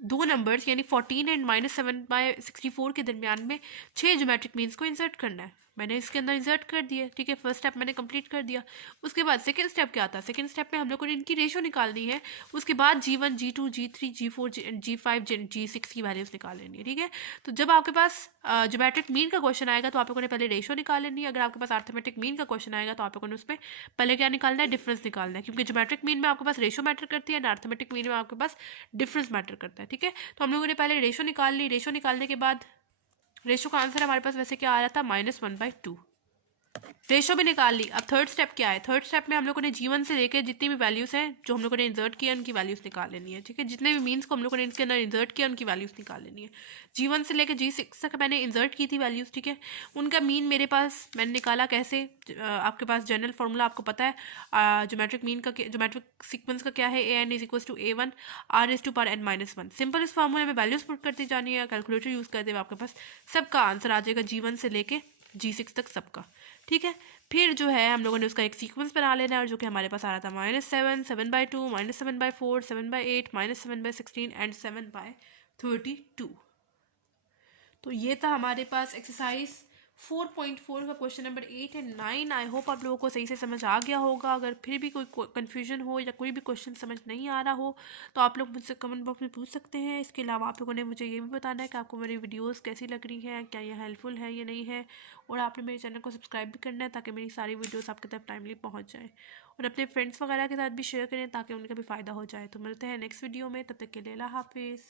दो नंबर्स यानी 14 एंड -7/64 के दरमियान में 6 ज्योमेट्रिक मीन्स को इंसर्ट करना है। मैंने इसके अंदर इंसर्ट कर दिया, ठीक है, फर्स्ट स्टेप मैंने कंप्लीट कर दिया। उसके बाद सेकंड स्टेप क्या आता है? सेकंड स्टेप में हम लोग को इनकी रेशो निकालनी है। उसके बाद G1 G2 G3 G4 G5 G6 की वैल्यूज निकाल लेनी है, ठीक है। तो जब आपके पास ज्योमेट्रिक मीन का क्वेश्चन आएगा तो आप लोगों ने पहले रेशो निकाल लेनी है। अगर आपके पास अर्थमेटिक मीन का क्वेश्चन आएगा तो आप लोगों ने उसमें पहले क्या निकालना है? डिफरेंस निकालना है, क्योंकि ज्योमेट्रिक मीन में आपके पास रेशो मैटर करती है एंड अर्थमेटिक मीन में आपके पास डिफरेंस मैटर करता है, ठीक है। तो हम लोगों ने पहले रेशो निकाल ली। रेशो निकालने के बाद रेशो का आंसर हमारे पास वैसे क्या आ रहा था? -1/2। रेशो भी निकाल ली। अब थर्ड स्टेप क्या है? थर्ड स्टेप में हम लोगों ने G1 से लेकर जितनी भी वैल्यूज हैं जो हम लोगों ने इंसर्ट किया उनकी वैल्यूज निकाल लेनी है, ठीक है। जितने भी मीन्स को हम लोगों ने इसके अंदर इंसर्ट किया उनकी वैल्यूज निकाल लेनी है। G1 से लेकर G6 तक मैंने इंसर्ट की थी वैल्यूज, ठीक है। उनका मीन मेरे पास मैंने निकाला कैसे? आपके पास जनरल फॉर्मूला आपको पता है, ज्योमेट्रिक मीन का, ज्योमेट्रिक सीक्वेंस का क्या है? AN = A1 R⁻n-1। सिंपल इस फॉर्मूले में वैल्यूज पुट करती जानी है। कैलकुलेटर यूज करते हुए आपके पास सबका आंसर आ जाएगा G1 से लेके G6 तक सबका, ठीक है। फिर जो है हम लोगों ने उसका एक सीक्वेंस बना लेना है, और जो कि हमारे पास आ रहा था -7 7/2 -7/4 7/8 -7/16 एंड 7/32। तो ये था हमारे पास एक्सरसाइज 4.4 का question number 8 and 9। I hope आप लोगों को सही से समझ आ गया होगा। अगर फिर भी कोई कन्फ्यूजन हो या कोई भी क्वेश्चन समझ नहीं आ रहा हो तो आप लोग मुझसे कमेंट बॉक्स में पूछ सकते हैं। इसके अलावा आप लोगों ने मुझे ये भी बताना है कि आपको मेरी वीडियोस कैसी लग रही हैं, क्या ये हेल्पफुल है या नहीं है, और आपने मेरे चैनल को सब्सक्राइब भी करना है ताकि मेरी सारी वीडियोज़ आपके तक टाइमली पहुँच जाए, और अपने फ्रेंड्स वगैरह के साथ भी शेयर करें ताकि उनका भी फ़ायदा हो जाए। तो मिलते हैं नेक्स्ट वीडियो में, तब तक के लिए अल्लाह हाफिज़।